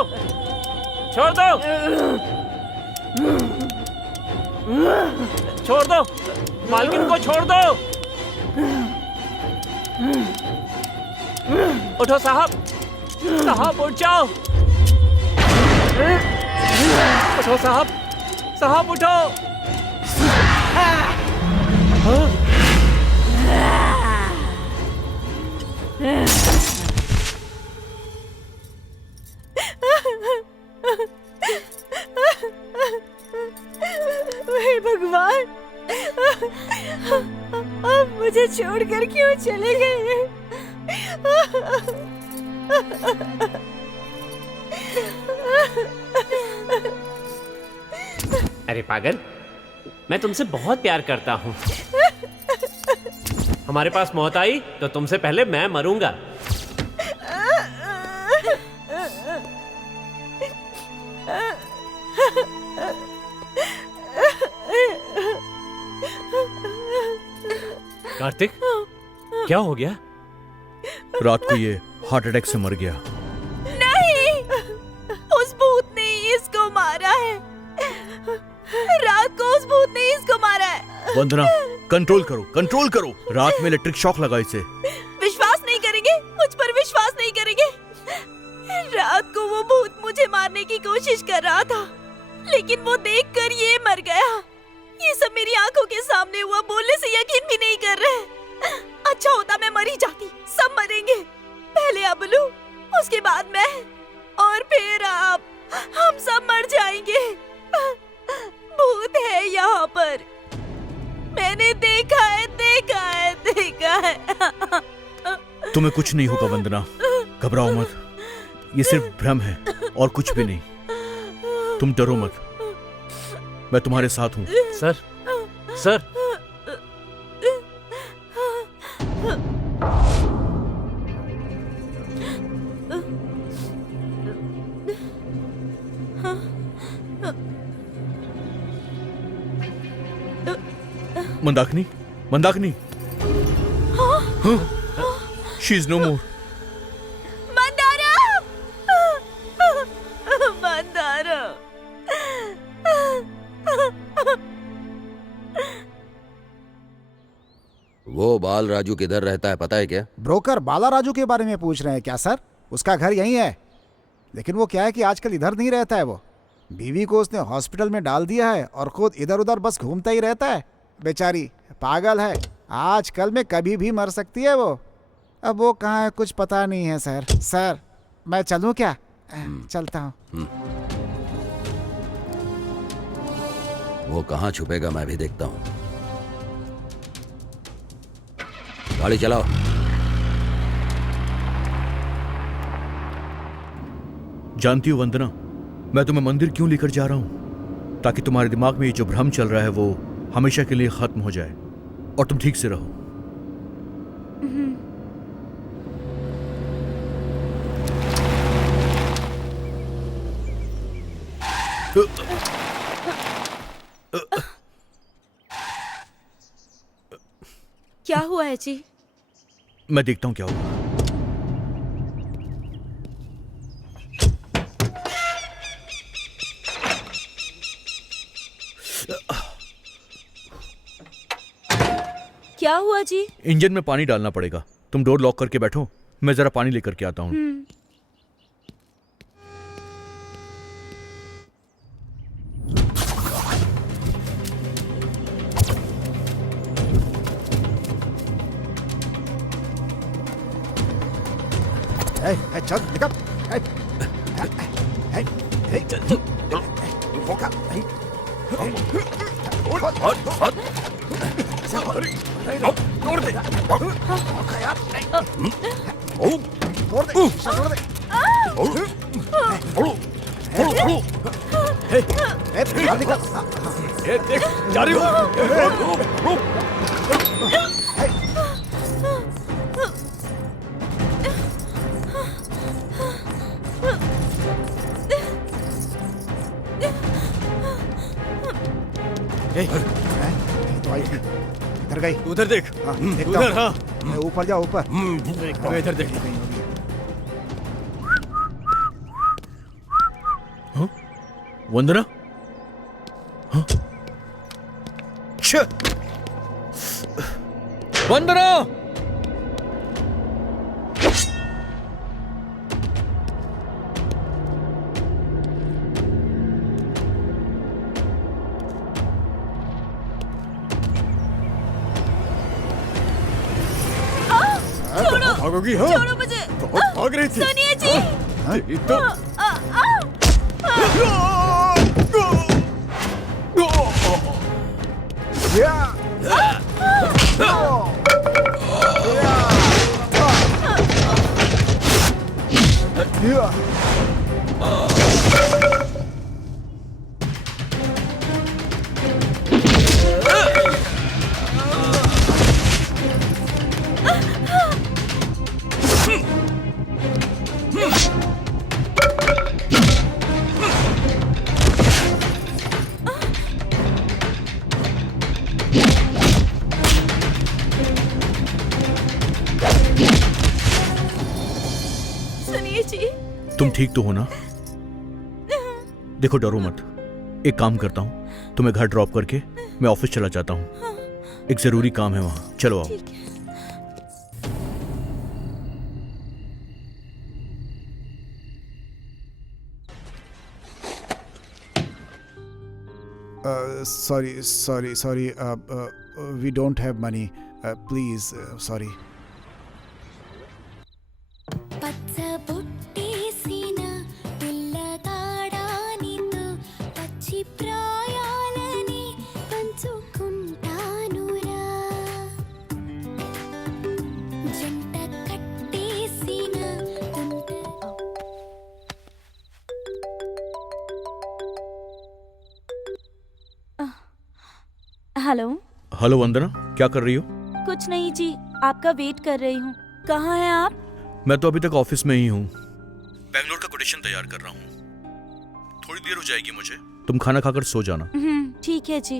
छोड़ दो। छोड़ दो, मालकिन को छोड़ दो। उठो साहब, साहब उठ जाओ। उठो साहब, साहब उठो। हे भगवान, आप मुझे छोड़कर क्यों चले गए? अरे पागल, मैं तुमसे बहुत प्यार करता हूँ। हमारे पास मौत आई तो तुमसे पहले मैं मरूंगा। कार्तिक, क्या हो गया? रात को ये हार्ट अटैक से मर गया। नहीं, उस भूत ने ही इसको मारा है। रात को उस भूत ने ही इसको मारा है। वंदना, कंट्रोल करो, कंट्रोल करो। रात में इलेक्ट्रिक शॉक लगा इसे। विश्वास नहीं करेंगे, मुझ पर विश्वास नहीं करेंगे। रात को वो भूत मुझे मारने की कोशिश कर रहा था, लेकिन वो देखकर ये मर गया। ये सब मेरी आंखों के सामने हुआ, बोलने से यकीन भी नहीं कर रहे। अच्छा होता मैं मरी जाती, सब मरेंगे। पहले अबलू, उसके बाद मैं, और फिर आप। हम सब मर जाएंगे। भूत है यहाँ पर, मैंने देखा है, देखा है, देखा है। तुम्हें कुछ नहीं होगा वंदना, घबराओ मत। ये सिर्फ भ्रम है और कुछ भी नहीं। तुम डरो मत, मैं तुम्हारे साथ हूँ। Sir, sir, Mandakini, Mandakini, she is no more. Mandara, Mandara. वो बाल राजू किधर रहता है पता है क्या? ब्रोकर बाला राजू के बारे में पूछ रहे हैं क्या सर? उसका घर यहीं है, लेकिन वो क्या है कि आजकल इधर नहीं रहता है। वो बीवी को उसने हॉस्पिटल में डाल दिया है और खुद इधर उधर बस घूमता ही रहता है। बेचारी पागल है, आजकल में कभी भी मर सकती है वो। अब वो कहाँ है कुछ पता नहीं है सर। सर मैं चलूँ क्या? चलता हूँ। वो कहाँ छुपेगा मैं भी देखता हूँ। गाड़ी चलाओ। जानती हो वंदना, मैं तुम्हें मंदिर क्यों लेकर जा रहा हूं? ताकि तुम्हारे दिमाग में ये जो भ्रम चल रहा है वो हमेशा के लिए खत्म हो जाए और तुम ठीक से रहो। क्या हुआ है जी? मैं देखता हूं क्या हुआ। क्या हुआ जी? इंजन में पानी डालना पड़ेगा। तुम डोर लॉक करके बैठो, मैं जरा पानी लेकर के आता हूं। चल निकल। जा रही हो? तो आई थी, इधर गई। उधर देख, हाँ, देखता उधर। हूँ। हाँ, ऊपर जा ऊपर। इधर देख। वंदना, वंदना! छोड़ो, भागोगी? हाँ? छोड़ो मुझे। बहुत भाग रही थी। सुनिए जी। तेरी तो सुनिए जी। तुम ठीक तो हो ना? देखो डरो मत, एक काम करता हूँ, तुम्हें घर ड्रॉप करके मैं ऑफिस चला जाता हूँ। एक जरूरी काम है वहां, चलो आओ। sorry. We don't have money. Please, sorry. పచ్చబొట్టేసిన పిల్లగాడానితో పచ్చి ప్రాయాలని పంచుకుంటానురా జంట కట్టేసిన हेलो। हेलो वंदना, क्या कर रही हो? कुछ नहीं जी, आपका वेट कर रही हूँ। कहाँ हैं आप? मैं तो अभी तक ऑफिस में ही हूँ। बेंगलोर का कोटेशन तैयार कर रहा हूँ। थोड़ी देर हो जाएगी मुझे, तुम खाना खाकर सो जाना। ठीक है जी।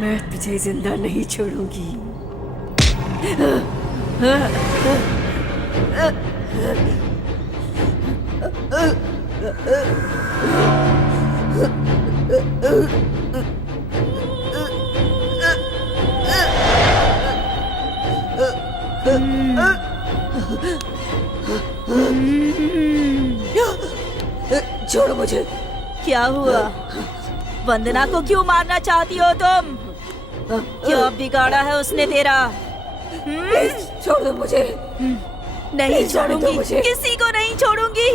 मैं तुझे जिंदा नहीं छोड़ूंगी। छोड़ो मुझे। क्या हुआ? वंदना को क्यों मारना चाहती हो तुम? क्या बिगाड़ा है उसने तेरा? छोड़ दो मुझे। नहीं छोड़ूंगी, मुझे। किसी को नहीं छोड़ूंगी।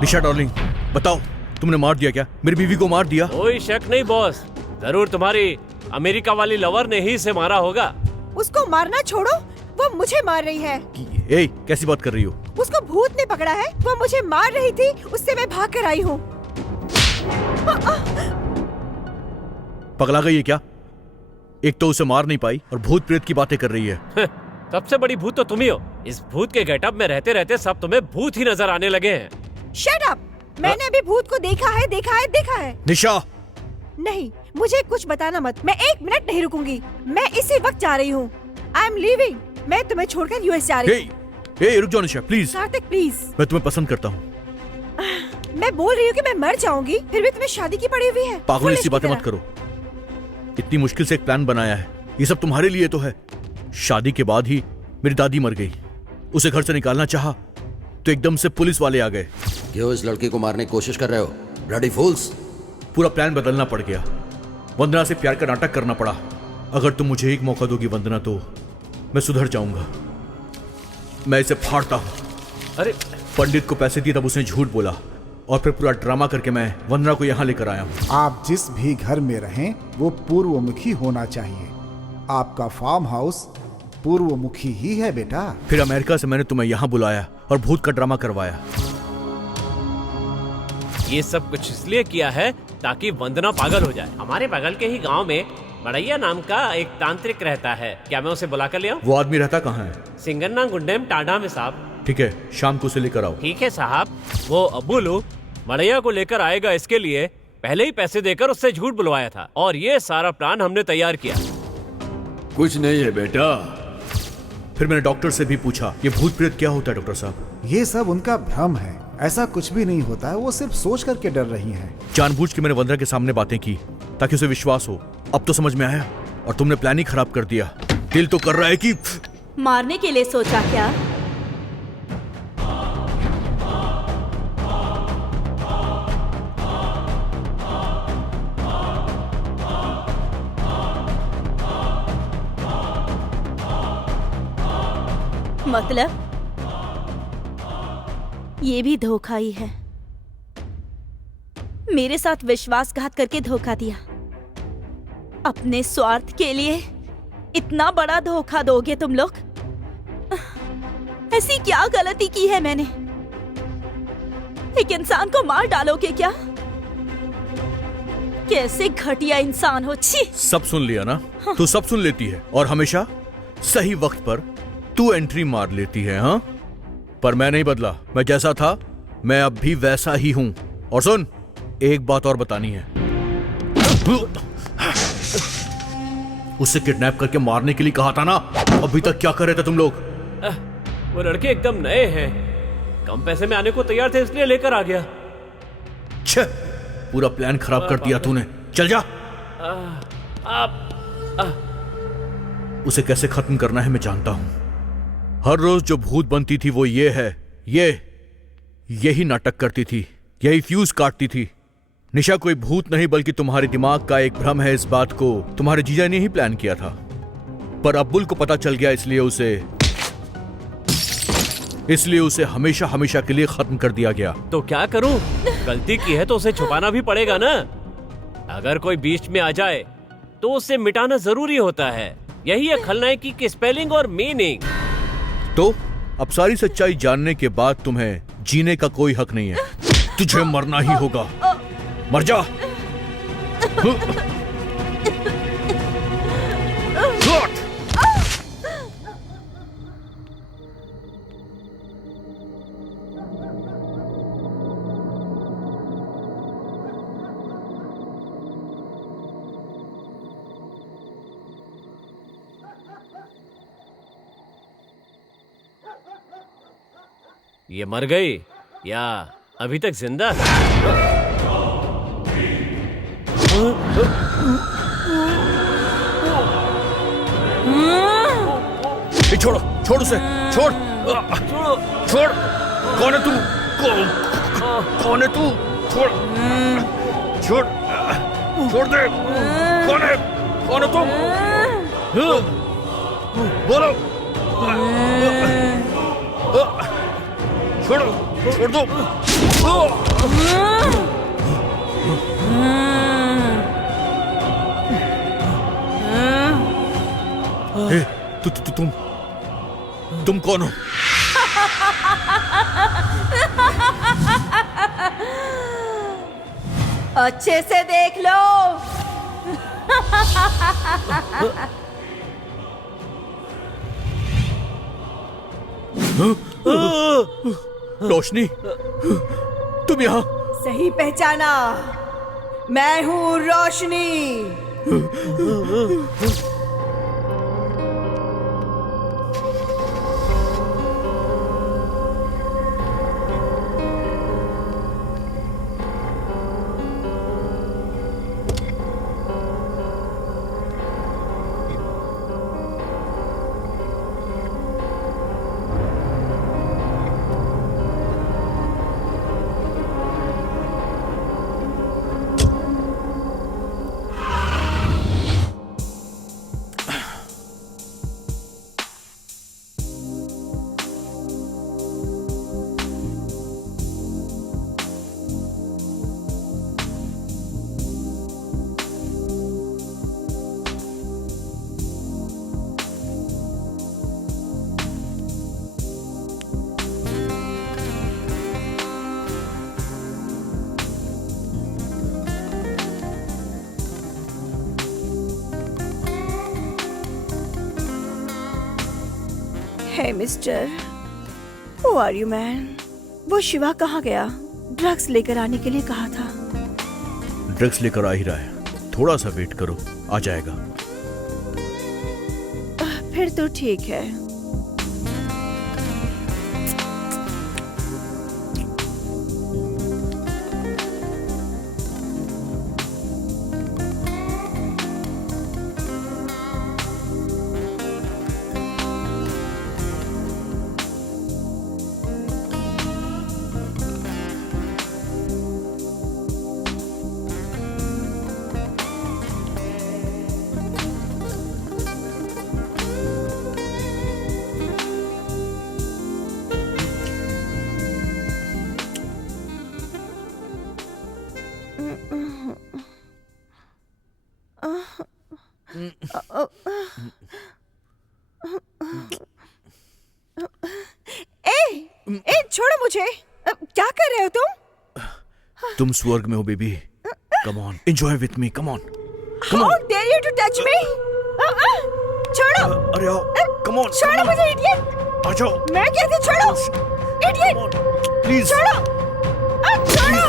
निशा डार्लिंग, बताओ तुमने मार दिया क्या? मेरी बीवी को मार दिया? कोई शक नहीं बॉस, जरूर तुम्हारी अमेरिका वाली लवर ने ही इसे मारा होगा। उसको मारना छोड़ो, वो मुझे मार रही है। ए, कैसी बात कर रही हो? उसको भूत ने पकड़ा है, वो मुझे मार रही थी, उससे मैं भाग कर आई हूँ। पगला गई है क्या? एक तो उसे मार नहीं पाई और भूत प्रेत की बातें कर रही है। सबसे बड़ी भूत तो तुम ही हो। इस भूत के गेटअप में रहते रहते सब तुम्हें भूत ही नजर आने लगे हैं। Shut up! मैंने अभी भूत को देखा है, देखा है, देखा है। निशा! नहीं, मुझे कुछ बताना मत। मैं 1 मिनट नहीं रुकूंगी। मैं इसी वक्त जा रही हूँ। I am leaving. मैं तुम्हें छोड़कर यूएस जा रही हूँ। रुक जाओ निशा, प्लीज। कार्तिक प्लीज। मैं तुम्हें पसंद करता हूँ। मैं बोल रही हूँ कि मैं मर जाऊंगी, फिर भी तुम्हें शादी की पड़ी हुई है। पागल फुल सी बातें इसकी मत करो। इतनी मुश्किल से एक प्लान बनाया है, ये सब तुम्हारे लिए तो है। शादी के बाद ही मेरी दादी मर गई। उसे घर से निकालना चाहा तो एकदम से पुलिस वाले आ गए। क्यों इस लड़की को मारने की कोशिश कर रहे हो? ब्लडी फूल्स! पूरा प्लान बदलना पड़ गया। वंदना से प्यार का नाटक करना पड़ा। अगर तुम मुझे एक मौका दोगी वंदना, तो मैं सुधर जाऊंगा। मैं इसे फाड़ता हूं। अरे पंडित को पैसे दिए तब उसने झूठ बोला और फिर पूरा ड्रामा करके मैं वंदना को यहां लेकर आया हूं। आप जिस भी घर में रहें वो पूर्वमुखी होना चाहिए। आपका फार्म हाउस पूर्वमुखी ही है बेटा। फिर अमेरिका से मैंने तुम्हें यहां बुलाया और भूत का ड्रामा करवाया। ये सब कुछ इसलिए किया है ताकि वंदना पागल हो जाए। हमारे बगल के ही गांव में बड़ैया नाम का एक तांत्रिक रहता है। क्या मैं उसे बुला कर ले आऊं? वो आदमी रहता कहाँ है? सिंगन्ना गुंडेम टाडा में साहब। ठीक है, शाम को उसे लेकर आओ। ठीक है साहब। वो अब्बुलू बड़ैया को लेकर आएगा, इसके लिए पहले ही पैसे देकर उससे झूठ बुलवाया था और ये सारा प्लान हमने तैयार किया। कुछ नहीं है बेटा। फिर मैंने डॉक्टर से भी पूछा, ये भूत प्रेत क्या होता है डॉक्टर साहब? ये सब उनका भ्रम है, ऐसा कुछ भी नहीं होता है। वो सिर्फ सोच करके डर रही हैं। जानबूझ के मैंने वंदना के सामने बातें की ताकि उसे विश्वास हो। अब तो समझ में आया और तुमने प्लान ही खराब कर दिया। दिल तो कर रहा है कि मारने के लिए सोचा क्या? मतलब ये भी धोखा ही है। मेरे साथ विश्वासघात करके धोखा दिया। अपने स्वार्थ के लिए इतना बड़ा धोखा दोगे तुम लोग? ऐसी क्या गलती की है मैंने? एक इंसान को मार डालोगे क्या? कैसे घटिया इंसान हो। छी! सब सुन लिया ना? तू सब सुन लेती है और हमेशा सही वक्त पर तू एंट्री मार लेती है। हाँ, पर मैं नहीं बदला। मैं जैसा था मैं अब भी वैसा ही हूं। और सुन, एक बात और बतानी है। उसे किडनैप करके मारने के लिए कहा था ना? अभी तक क्या कर रहे थे तुम लोग? वो लड़के एकदम नए हैं, कम पैसे में आने को तैयार थे, इसलिए लेकर आ गया। छे, पूरा प्लान खराब कर दिया तूने। चल जा। उसे कैसे खत्म करना है मैं जानता हूं। हर रोज जो भूत बनती थी वो ये है, यही नाटक करती थी, यही फ्यूज काटती थी। निशा कोई भूत नहीं बल्कि तुम्हारे दिमाग का एक भ्रम है। इस बात को तुम्हारे जीजा ने ही प्लान किया था, पर अब्बुल को पता चल गया, इसलिए उसे हमेशा हमेशा के लिए खत्म कर दिया गया। तो क्या करूं? गलती की है तो उसे छुपाना भी पड़ेगा ना। अगर कोई बीच में आ जाए तो उसे मिटाना जरूरी होता है। यही है खलनायकी की स्पेलिंग और मीनिंग। तो अब सारी सच्चाई जानने के बाद तुम्हें जीने का कोई हक नहीं है। तुझे मरना ही होगा। मर जा। ये मर गई या अभी तक जिंदा है? छोड़ो, छोड़ उसे, छोड़, छोड़। कौन है तू? कौन है तू? छोड़, छोड़, छोड़ दे। कौन है? कौन है तुम? बोलो। छोड़ो, छोड़ दो। हे, तुम कौन हो? अच्छे से देख लो। रोशनी, तुम यहाँ? सही पहचाना, मैं हूँ Roshni. Hey mister, who are you man? वो शिवा कहाँ गया? ड्रग्स लेकर आने के लिए कहा था। ड्रग्स लेकर आ ही रहा है, थोड़ा सा वेट करो, आ जाएगा। फिर तो ठीक है। ए, छोड़ो मुझे। क्या कर रहे हो तुम? तुम स्वर्ग में हो baby. Come on, enjoy with me, come on. How dare you to touch me? छोड़ो। अरे आओ, कम ऑन। छोड़ो मुझे, इडियट। आ जाओ। मैं कहती छोड़ो, इडियट। प्लीज। छोड़ो, छोड़ो।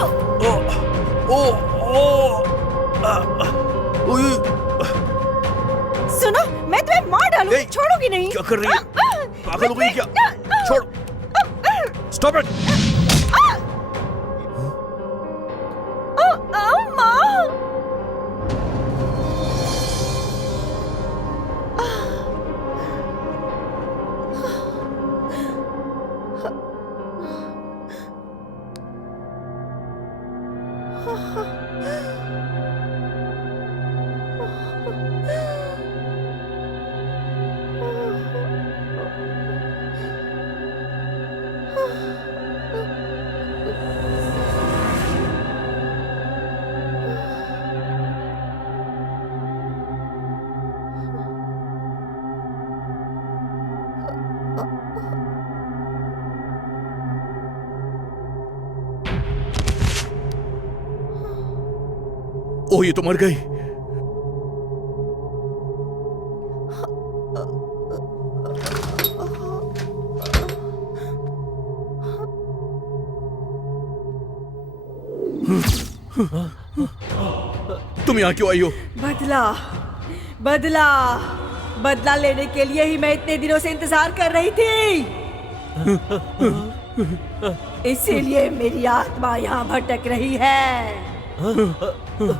सुनो, मैं तुम्हें मार डालूंगी, छोड़ूंगी नहीं। क्या कर रही है? पागल हो गई क्या? छोड़। Stop it. ओह, ये तो मर गई। तुम यहाँ क्यों आई हो? बदला, बदला, बदला लेने के लिए ही मैं इतने दिनों से इंतजार कर रही थी। इसीलिए मेरी आत्मा यहाँ भटक रही है।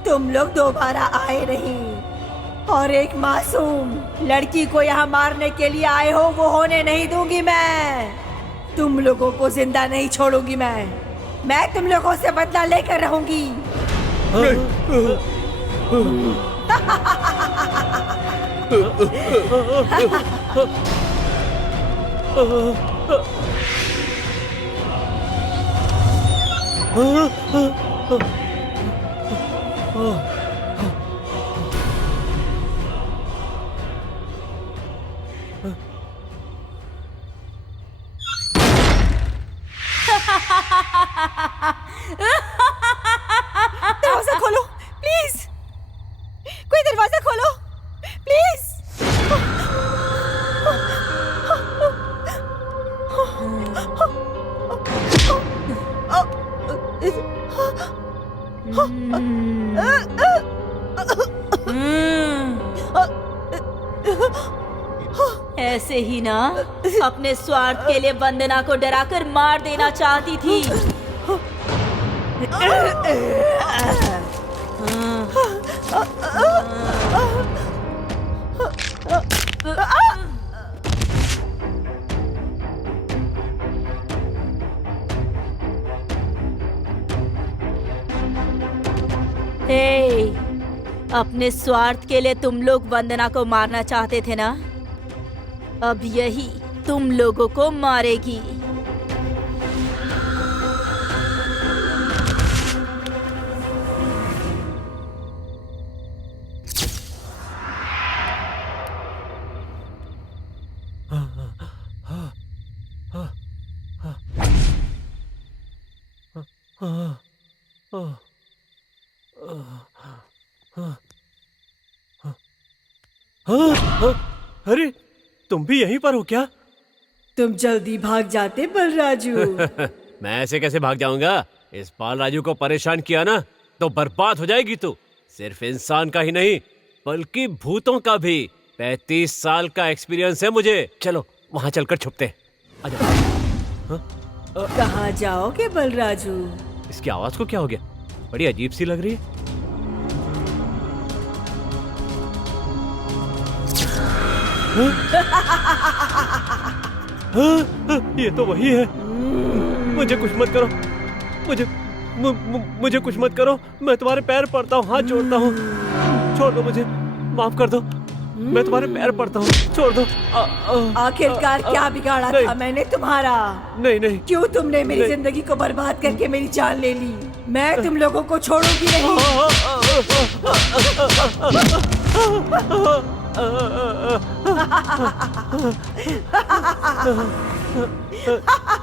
तुम लोग दोबारा आए नहीं और एक मासूम लड़की को यहाँ मारने के लिए आए हो, वो होने नहीं दूंगी मैं। तुम लोगों को जिंदा नहीं छोड़ूंगी मैं तुम लोगों से बदला लेकर रहूंगी। दरवाजा खोलो प्लीज, कोई दरवाजा खोलो प्लीज। ऐसे ही ना अपने स्वार्थ के लिए वंदना को डराकर मार देना चाहती थी। हे, अपने स्वार्थ के लिए तुम लोग वंदना को मारना चाहते थे ना? अब यही तुम लोगों को मारेगी। अरे तुम भी यहीं पर हो क्या? तुम जल्दी भाग जाते बलराजू। मैं ऐसे कैसे भाग जाऊंगा? इस बाल राजू को परेशान किया ना तो बर्बाद हो जाएगी तू। सिर्फ इंसान का ही नहीं बल्कि भूतों का भी 35 साल का एक्सपीरियंस है मुझे। चलो वहां चलकर छुपते। कहाँ जाओगे बलराजू? इसकी आवाज को क्या हो गया? बड़ी अजीब सी लग रही है। ये तो वही है। मुझे कुछ मत करो, मुझे कुछ मत करो। मैं तुम्हारे पैर पड़ता हूँ, हाथ जोड़ता हूँ। छोड़ दो मुझे, माफ कर दो। मैं तुम्हारे पैर पड़ता हूँ, छोड़ दो। आखिरकार क्या बिगाड़ा था मैंने तुम्हारा? नहीं नहीं। क्यों तुमने मेरी जिंदगी को बर्बाद करके मेरी जान ले ली? मैं तुम लोगों को छोड़ूंगी नहीं।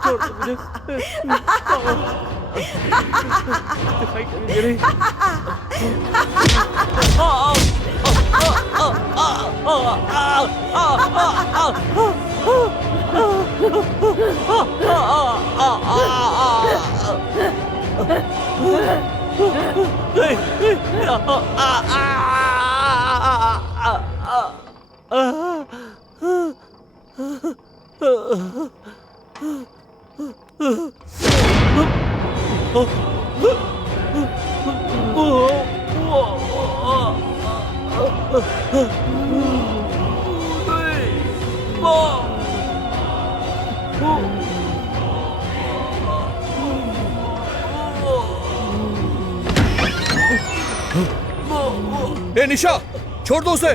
छोड़ दो मुझे। दिखाई दे रही। ए निशा, छोड़ दो उसे,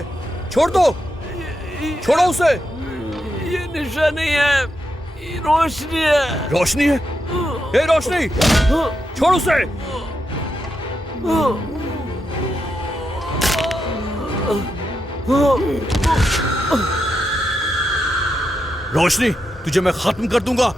छोड़ दो, छोड़ो उसे। ये निशा नहीं है, ये रोशनी है। रोशनी है? ए रोशनी, छोड़ उसे। रोशनी, तुझे मैं खत्म कर दूंगा।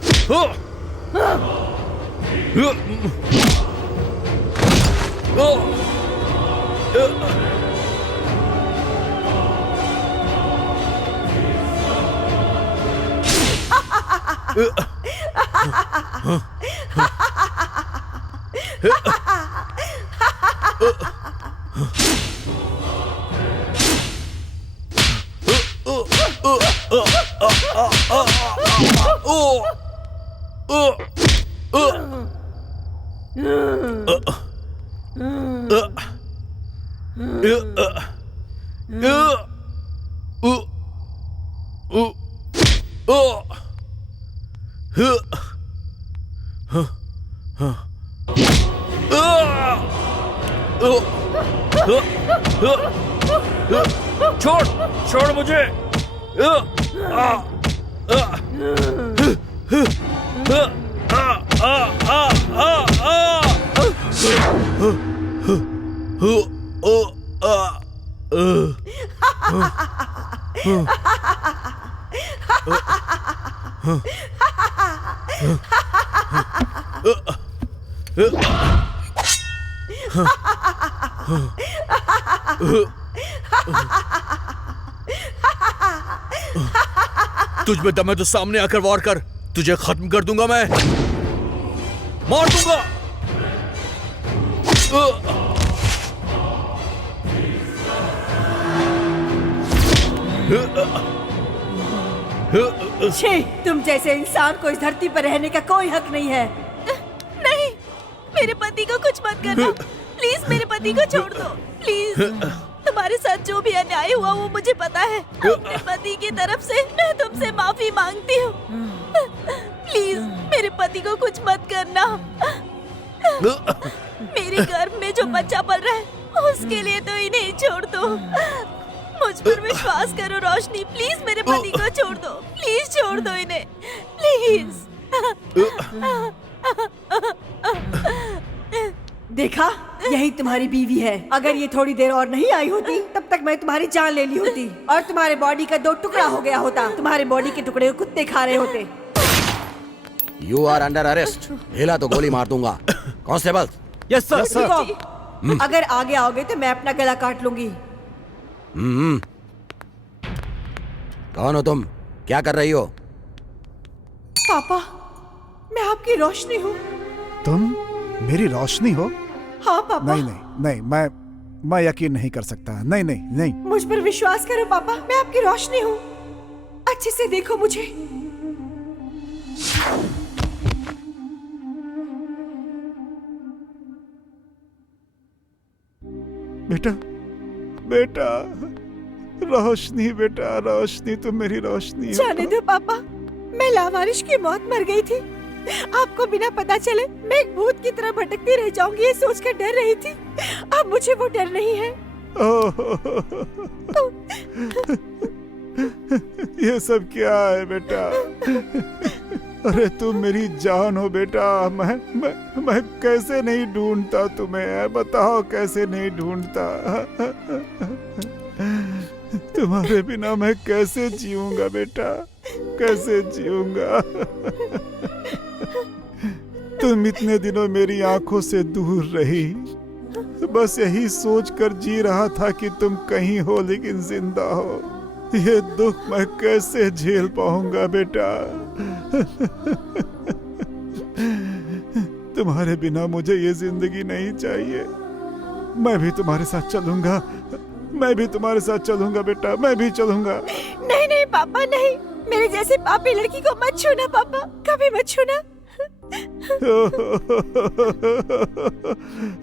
छोड़, छोड़ मुझे। तुझ में दम है तो सामने आकर वार कर, तुझे खत्म कर दूंगा मैं, मार दूंगा। छी, तुम जैसे इंसान को इस धरती पर रहने का कोई हक नहीं है। नहीं, मेरे पति को कुछ मत करना। प्लीज मेरे पति को छोड़ दो, प्लीज। तुम्हारे साथ जो भी अन्याय हुआ वो मुझे पता है। अपने पति की तरफ से मैं तुमसे माफी मांगती हूँ। प्लीज मेरे पति को कुछ मत करना। मेरे गर्भ में जो बच्चा पल रहा है उसके लिए तो इन्हें छोड़ दो। मुझ पर विश्वास करो रोशनी, प्लीज मेरे पति को छोड़ दो, प्लीज छोड़ दो इन्हें, प्लीज। देखा, यही तुम्हारी बीवी है। अगर ये थोड़ी देर और नहीं आई होती तब तक मैं तुम्हारी जान ले ली होती और तुम्हारे बॉडी का 2 टुकड़ा हो गया होता। तुम्हारे बॉडी के टुकड़े को कुत्ते खा रहे होते। You are under arrest. हिला तो गोली मार दूंगा। कांस्टेबल। Yes sir. रुको, अगर आगे आओगे तो मैं अपना गला काट लूंगी। कौन हो तुम? क्या कर रही हो? पापा, मैं आपकी रोशनी हूँ। तुम मेरी रोशनी हो? हाँ पापा। नहीं नहीं नहीं, मैं यकीन नहीं कर सकता। नहीं नहीं नहीं। मुझ पर विश्वास करो पापा, मैं आपकी रोशनी हूँ। अच्छे से देखो मुझे। बेटा, बेटा, रोशनी, बेटा रोशनी, तुम मेरी रोशनी हो। जाने दो पापा, मैं लावारिश की मौत मर गई थी। आपको बिना पता चले मैं एक भूत की तरह भटकती रह जाऊंगी ये सोचकर डर रही थी। अब मुझे वो डर नहीं है। ये सब क्या है बेटा? अरे तुम मेरी जान हो बेटा। मैं कैसे नहीं ढूंढता तुम्हें, बताओ कैसे नहीं ढूंढता। तुम्हारे बिना मैं कैसे जीऊंगा बेटा, कैसे जीऊंगा? तुम इतने दिनों मेरी आंखों से दूर रही, बस यही सोचकर जी रहा था कि तुम कहीं हो लेकिन जिंदा हो। ये दुख मैं कैसे झेल पाऊंगा बेटा? तुम्हारे बिना मुझे ये जिंदगी नहीं चाहिए। मैं भी तुम्हारे साथ चलूंगा, मैं भी तुम्हारे साथ चलूंगा बेटा, मैं भी चलूंगा। नहीं नहीं पापा, नहीं। मेरे जैसे पापी लड़की को मत छूना पापा, कभी मत छूना।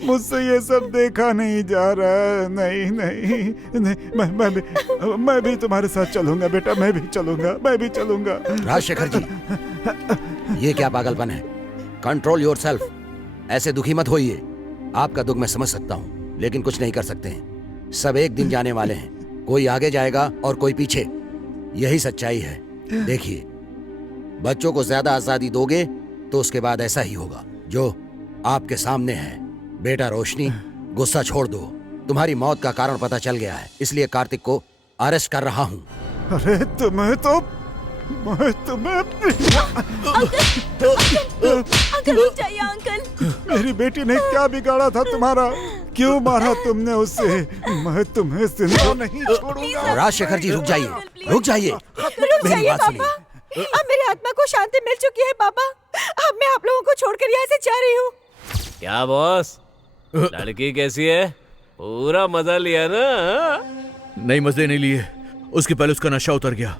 मुझसे ये सब देखा नहीं जा रहा है। नहीं नहीं नहीं, मैं भी तुम्हारे साथ चलूंगा बेटा, मैं भी चलूंगा, मैं भी चलूंगा। राजशेखर जी, ये क्या पागलपन है? Control yourself. ऐसे दुखी मत होइए। आपका दुख मैं समझ सकता हूँ, लेकिन कुछ नहीं कर सकते हैं। सब एक दिन जाने वाले हैं। कोई आगे जाएगा और कोई पीछे। यही सच्चाई है। देखिए, बच्चों को ज्यादा आजादी दोगे तो उसके बाद ऐसा ही होगा जो आपके सामने है। बेटा रोशनी, गुस्सा छोड़ दो। तुम्हारी मौत का कारण पता चल गया है, इसलिए कार्तिक को अरेस्ट कर रहा हूँ। अरे मैं तुम्हें अंकल रुक जाइए अंकल। मेरी बेटी ने क्या बिगाड़ा था तुम्हारा? क्यों मारा तुमने उसे? मैं तुम्हें जिंदा नहीं छोड़ूंगा। राजशेखर जी रुक जाइए, रुक जाइए। रुक मेरी जाइए बात सुनिए। पापा। अब मेरी आत्मा को शांति मिल चुकी है पापा। अब मैं आप लोगों को छोड़कर यहाँ से जा रही हूँ। क्या बॉस, लड़की कैसी है? पूरा मजा लिया ना? नहीं, मजे नहीं लिए। उसके पहले उसका नशा उतर गया।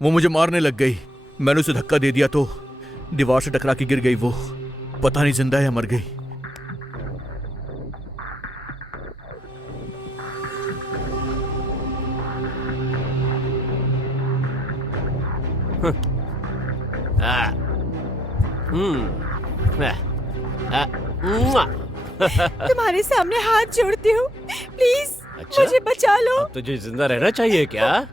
वो मुझे मारने लग गई। मैंने उसे धक्का दे दिया तो दीवार से टकरा के गिर गई। वो पता नहीं जिंदा है या मर गई। तुम्हारे सामने हाथ जोड़ती हूँ, प्लीज अच्छा? मुझे बचा लो। अब तुझे जिंदा रहना चाहिए क्या?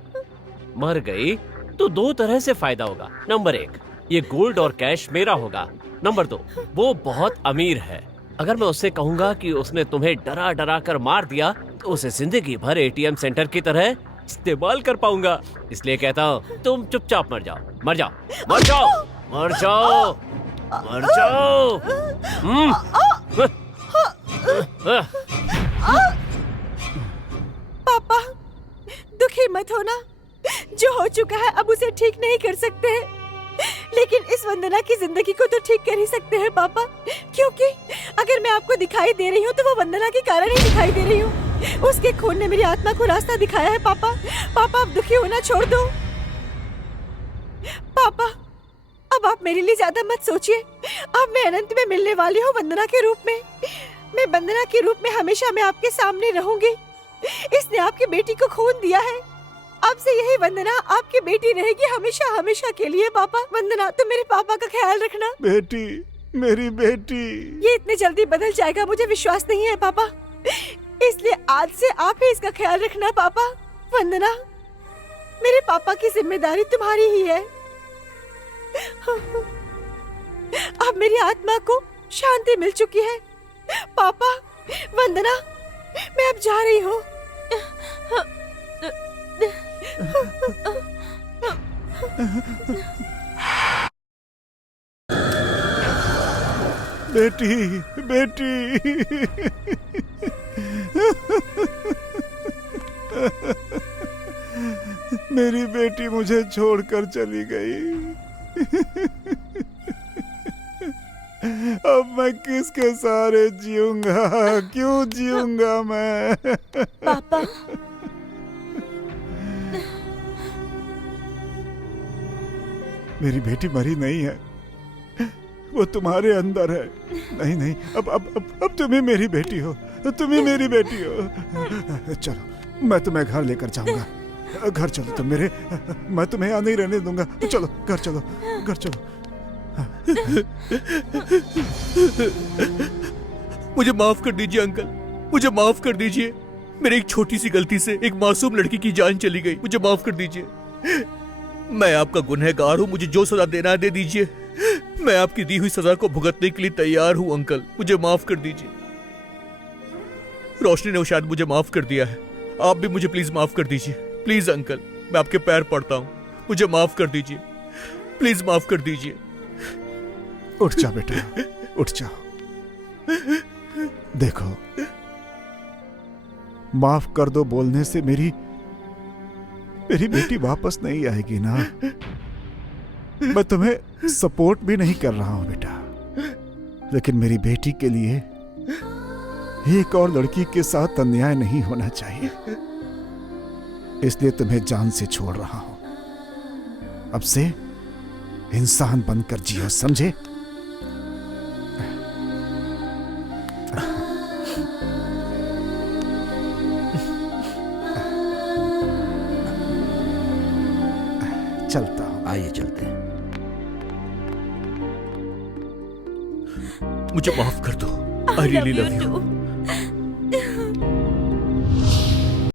मर गई तो 2 तरह से फायदा होगा। नंबर 1, ये गोल्ड और कैश मेरा होगा। नंबर 2, वो बहुत अमीर है। अगर मैं उससे कहूंगा कि उसने तुम्हें डरा डरा कर मार दिया तो उसे जिंदगी भर एटीएम सेंटर की तरह इस्तेमाल कर पाऊंगा। इसलिए कहता हूँ तुम चुपचाप मर जाओ, मर जाओ, मर जाओ, मर जाओ, मर जाओ। पापा दुखी मत होना, जो हो चुका है अब उसे ठीक नहीं कर सकते हैं, लेकिन इस वंदना की जिंदगी को तो ठीक कर ही सकते हैं पापा, क्योंकि अगर मैं आपको दिखाई दे रही हूँ तो वो वंदना के कारण ही दिखाई दे रही हूँ। उसके खून ने मेरी आत्मा को रास्ता दिखाया है पापा। पापा अब दुखी होना छोड़ दो। पापा अब आप मेरे लिए ज्यादा मत सोचिए। अब मैं अनंत में मिलने वाली हूँ वंदना के रूप में। मैं वंदना के रूप में हमेशा मैं आपके सामने रहूंगी। इसने आपकी बेटी को खून दिया है, अब से यही वंदना आपकी बेटी रहेगी हमेशा हमेशा के लिए। पापा वंदना तुम मेरे पापा का ख्याल रखना। बेटी, मेरी बेटी। ये इतने जल्दी बदल जाएगा मुझे विश्वास नहीं है पापा, इसलिए आज से आप ही इसका ख्याल रखना पापा। वंदना मेरे पापा की जिम्मेदारी तुम्हारी ही है। अब मेरी आत्मा को शांति मिल चुकी है पापा। वंदना मैं अब जा रही हूँ। बेटी, बेटी। मेरी बेटी मुझे छोड़कर चली गई। अब मैं किसके सहारे जीऊंगा? क्यों जीऊंगा मैं? पापा मेरी बेटी मरी नहीं है, वो तुम्हारे अंदर है। नहीं नहीं, अब तुम ही मेरी बेटी हो, तुम ही मेरी बेटी हो। चलो मैं तुम्हें घर लेकर जाऊंगा। घर चलो तुम मेरे, मैं तुम्हें यहाँ नहीं रहने दूंगा। चलो घर चलो, घर चलो। मुझे माफ कर दीजिए अंकल, मुझे माफ कर दीजिए। मेरी एक छोटी सी गलती से एक मासूम लड़की की जान चली गई। मुझे माफ कर दीजिए। मैं आपका गुनहगार हूँ, मुझे जो सजा देना है दे दीजिए। मैं आपकी दी हुई सजा को भुगतने के लिए तैयार हूँ अंकल, मुझे माफ कर दीजिए। रोशनी ने शायद मुझे माफ कर दिया है, आप भी मुझे प्लीज माफ कर दीजिए। प्लीज अंकल, मैं आपके पैर पड़ता हूँ, मुझे माफ कर दीजिए, प्लीज माफ कर दीजिए। उठ जा बेटा, उठ जाओ। देखो, माफ कर दो बोलने से मेरी बेटी वापस नहीं आएगी ना। मैं तुम्हें सपोर्ट भी नहीं कर रहा हूं बेटा, लेकिन मेरी बेटी के लिए एक और लड़की के साथ अन्याय नहीं होना चाहिए, इसलिए तुम्हें जान से छोड़ रहा हूं। अब से इंसान बनकर जियो, समझे? चलता हूं। आइए चलते हैं। मुझे माफ कर दो। I really love you.